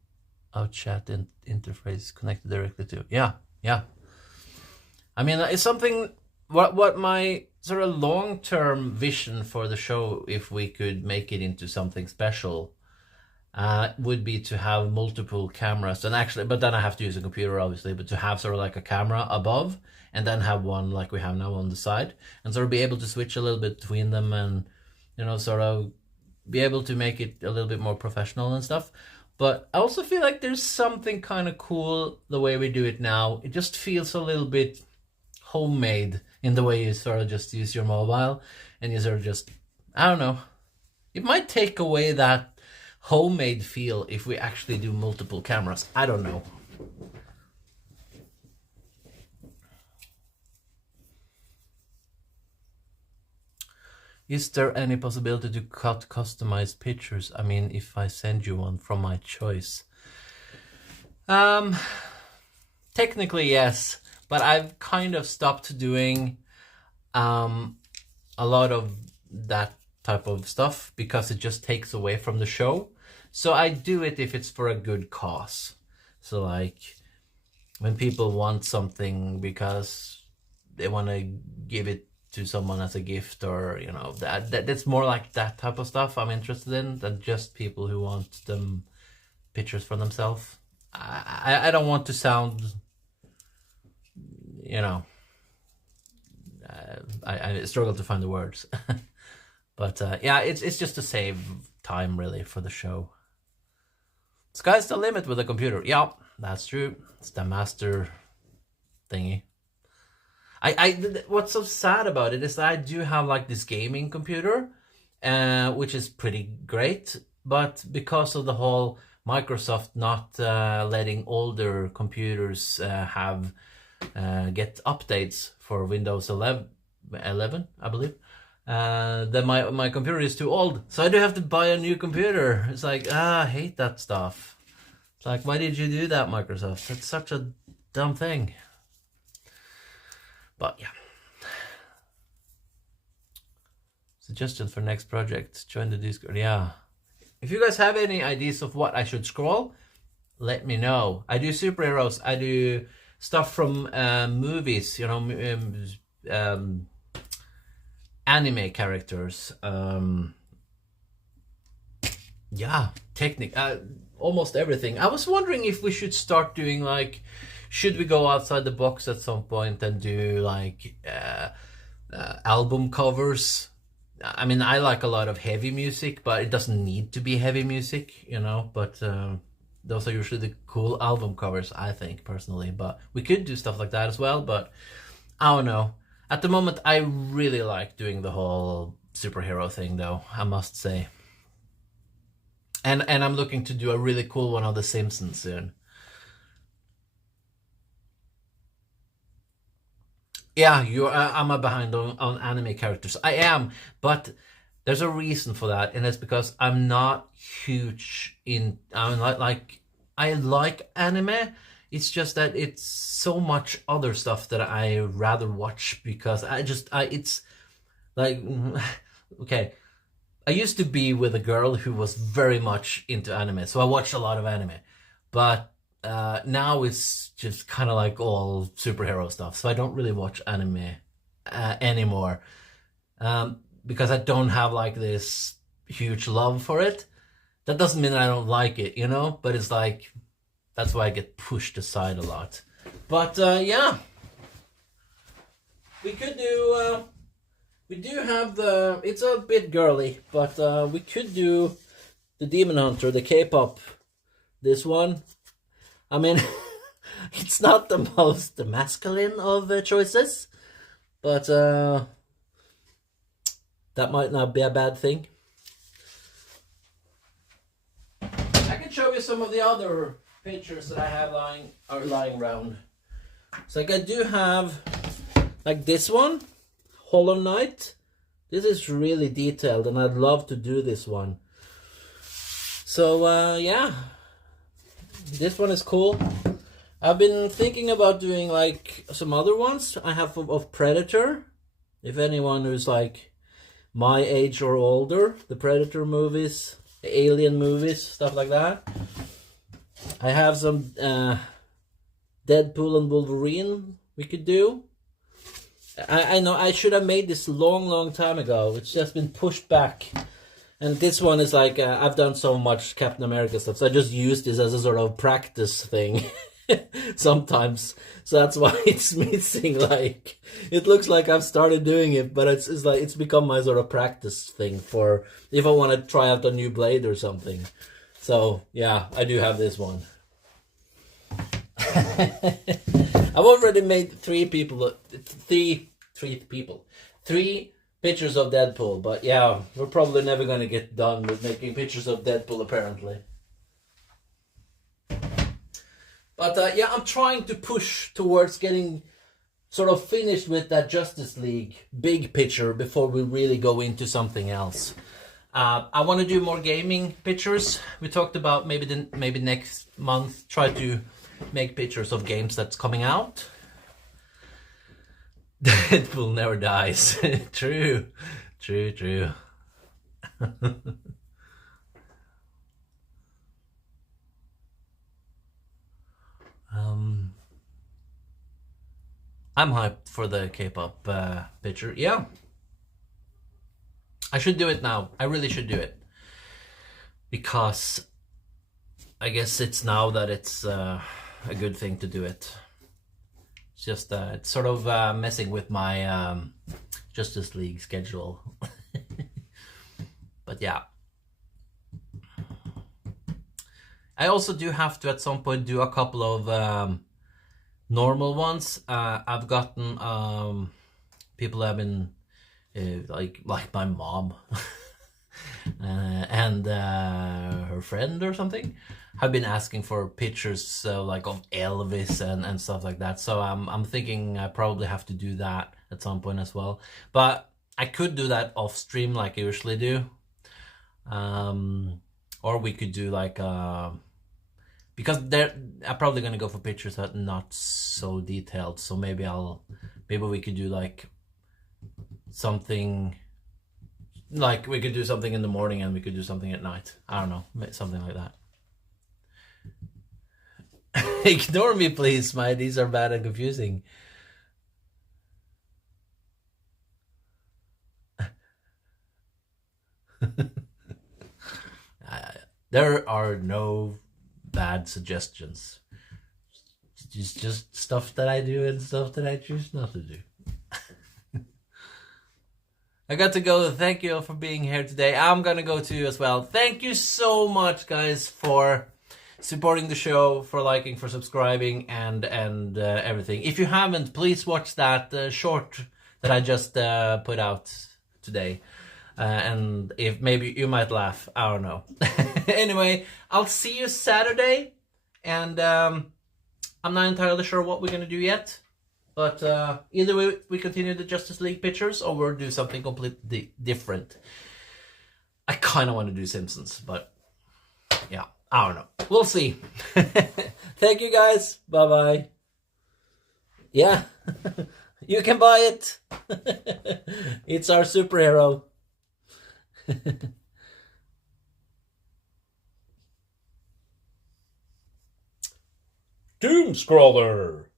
out chat interface connected directly to. Yeah. I mean, it's something. What my sort of long-term vision for the show, if we could make it into something special, would be to have multiple cameras. And actually, but then I have to use a computer, obviously. But to have sort of like a camera above, and then have one like we have now on the side, and sort of be able to switch a little bit between them, and you know, sort of be able to make it a little bit more professional and stuff. But I also feel like there's something kind of cool the way we do it now. It just feels a little bit homemade in the way you sort of just use your mobile and you sort of just, I don't know. It might take away that homemade feel if we actually do multiple cameras. I don't know. Is there any possibility to cut customized pictures? I mean, if I send you one from my choice. Technically, yes. But I've kind of stopped doing a lot of that type of stuff because it just takes away from the show. So I do it if it's for a good cause. So like when people want something because they want to give it to someone as a gift, or you know, that's more like that type of stuff I'm interested in than just people who want them pictures for themselves. I don't want to sound, you know, I struggle to find the words. But yeah, it's just to save time really for the show. Sky's the limit with a computer. Yeah, that's true. It's the master thingy. What's so sad about it is that I do have like this gaming computer, which is pretty great, but because of the whole Microsoft not letting older computers get updates for Windows 11, I believe, then my computer is too old, so I do have to buy a new computer. It's like, I hate that stuff. It's like, why did you do that, Microsoft? That's such a dumb thing. But yeah. Suggestions for next project. Join the Discord. Yeah. If you guys have any ideas of what I should scroll, let me know. I do superheroes. I do stuff from movies, you know, anime characters. Yeah, almost everything. I was wondering if we should start doing like, should we go outside the box at some point and do like album covers? I mean, I like a lot of heavy music, but it doesn't need to be heavy music, you know, but those are usually the cool album covers, I think, personally. But we could do stuff like that as well, but I don't know. At the moment, I really like doing the whole superhero thing, though, I must say. And I'm looking to do a really cool one of The Simpsons soon. Yeah, I'm behind on anime characters. I am, but there's a reason for that, and it's because I'm not huge in. I'm like I like anime. It's just that it's so much other stuff that I rather watch because it's like okay. I used to be with a girl who was very much into anime, so I watched a lot of anime. But now it's just kind of like all superhero stuff, so I don't really watch anime anymore because I don't have like this huge love for it. That doesn't mean that I don't like it, you know, but it's like that's why I get pushed aside a lot. But yeah, we could do. We do have it's a bit girly, but we could do the Demon Hunter, the K-pop, this one. I mean, it's not the most masculine of choices, but that might not be a bad thing. I can show you some of the other pictures that I have lying around. So like I do have like this one. Hollow Knight. This is really detailed and I'd love to do this one. So yeah, this one is cool. I've been thinking about doing like some other ones I have of Predator. If anyone who's like my age or older, the Predator movies, the Alien movies, stuff like that. I have some Deadpool and Wolverine we could do. I know I should have made this long time ago. It's just been pushed back. And this one is like, I've done so much Captain America stuff, so I just use this as a sort of practice thing sometimes. So that's why it's missing, like, it looks like I've started doing it, but it's like, it's become my sort of practice thing for if I want to try out a new blade or something. So yeah, I do have this one. I've already made three pictures of Deadpool, but yeah, we're probably never going to get done with making pictures of Deadpool, apparently. But yeah, I'm trying to push towards getting sort of finished with that Justice League big picture before we really go into something else. I want to do more gaming pictures. We talked about maybe next month try to make pictures of games that's coming out. Deadpool never dies. True. I'm hyped for the K-pop picture. Yeah, I should do it now. I really should do it because I guess it's now that it's a good thing to do it. It's just it's sort of messing with my Justice League schedule. But yeah, I also do have to at some point do a couple of normal ones. I've gotten people have been like my mom and her friend or something have been asking for pictures like of Elvis and stuff like that. So I'm thinking I probably have to do that at some point as well. But I could do that off stream like I usually do. Or we could do like because I'm probably gonna go for pictures that are not so detailed. So maybe we could do like something, like we could do something in the morning and we could do something at night. I don't know, something like that. Ignore me, please. These are bad and confusing. There are no bad suggestions. It's just stuff that I do and stuff that I choose not to do. I got to go. Thank you all for being here today. I'm gonna go too as well. Thank you so much, guys, for supporting the show, for liking, for subscribing, and everything. If you haven't, please watch that short that I just put out today. And if maybe you might laugh, I don't know. Anyway, I'll see you Saturday, and I'm not entirely sure what we're gonna do yet, but either way, we continue the Justice League pictures or we'll do something completely different. I kind of want to do Simpsons, but yeah, I don't know. We'll see. Thank you, guys. Bye bye. Yeah, you can buy it. It's our superhero. Doomscrawler.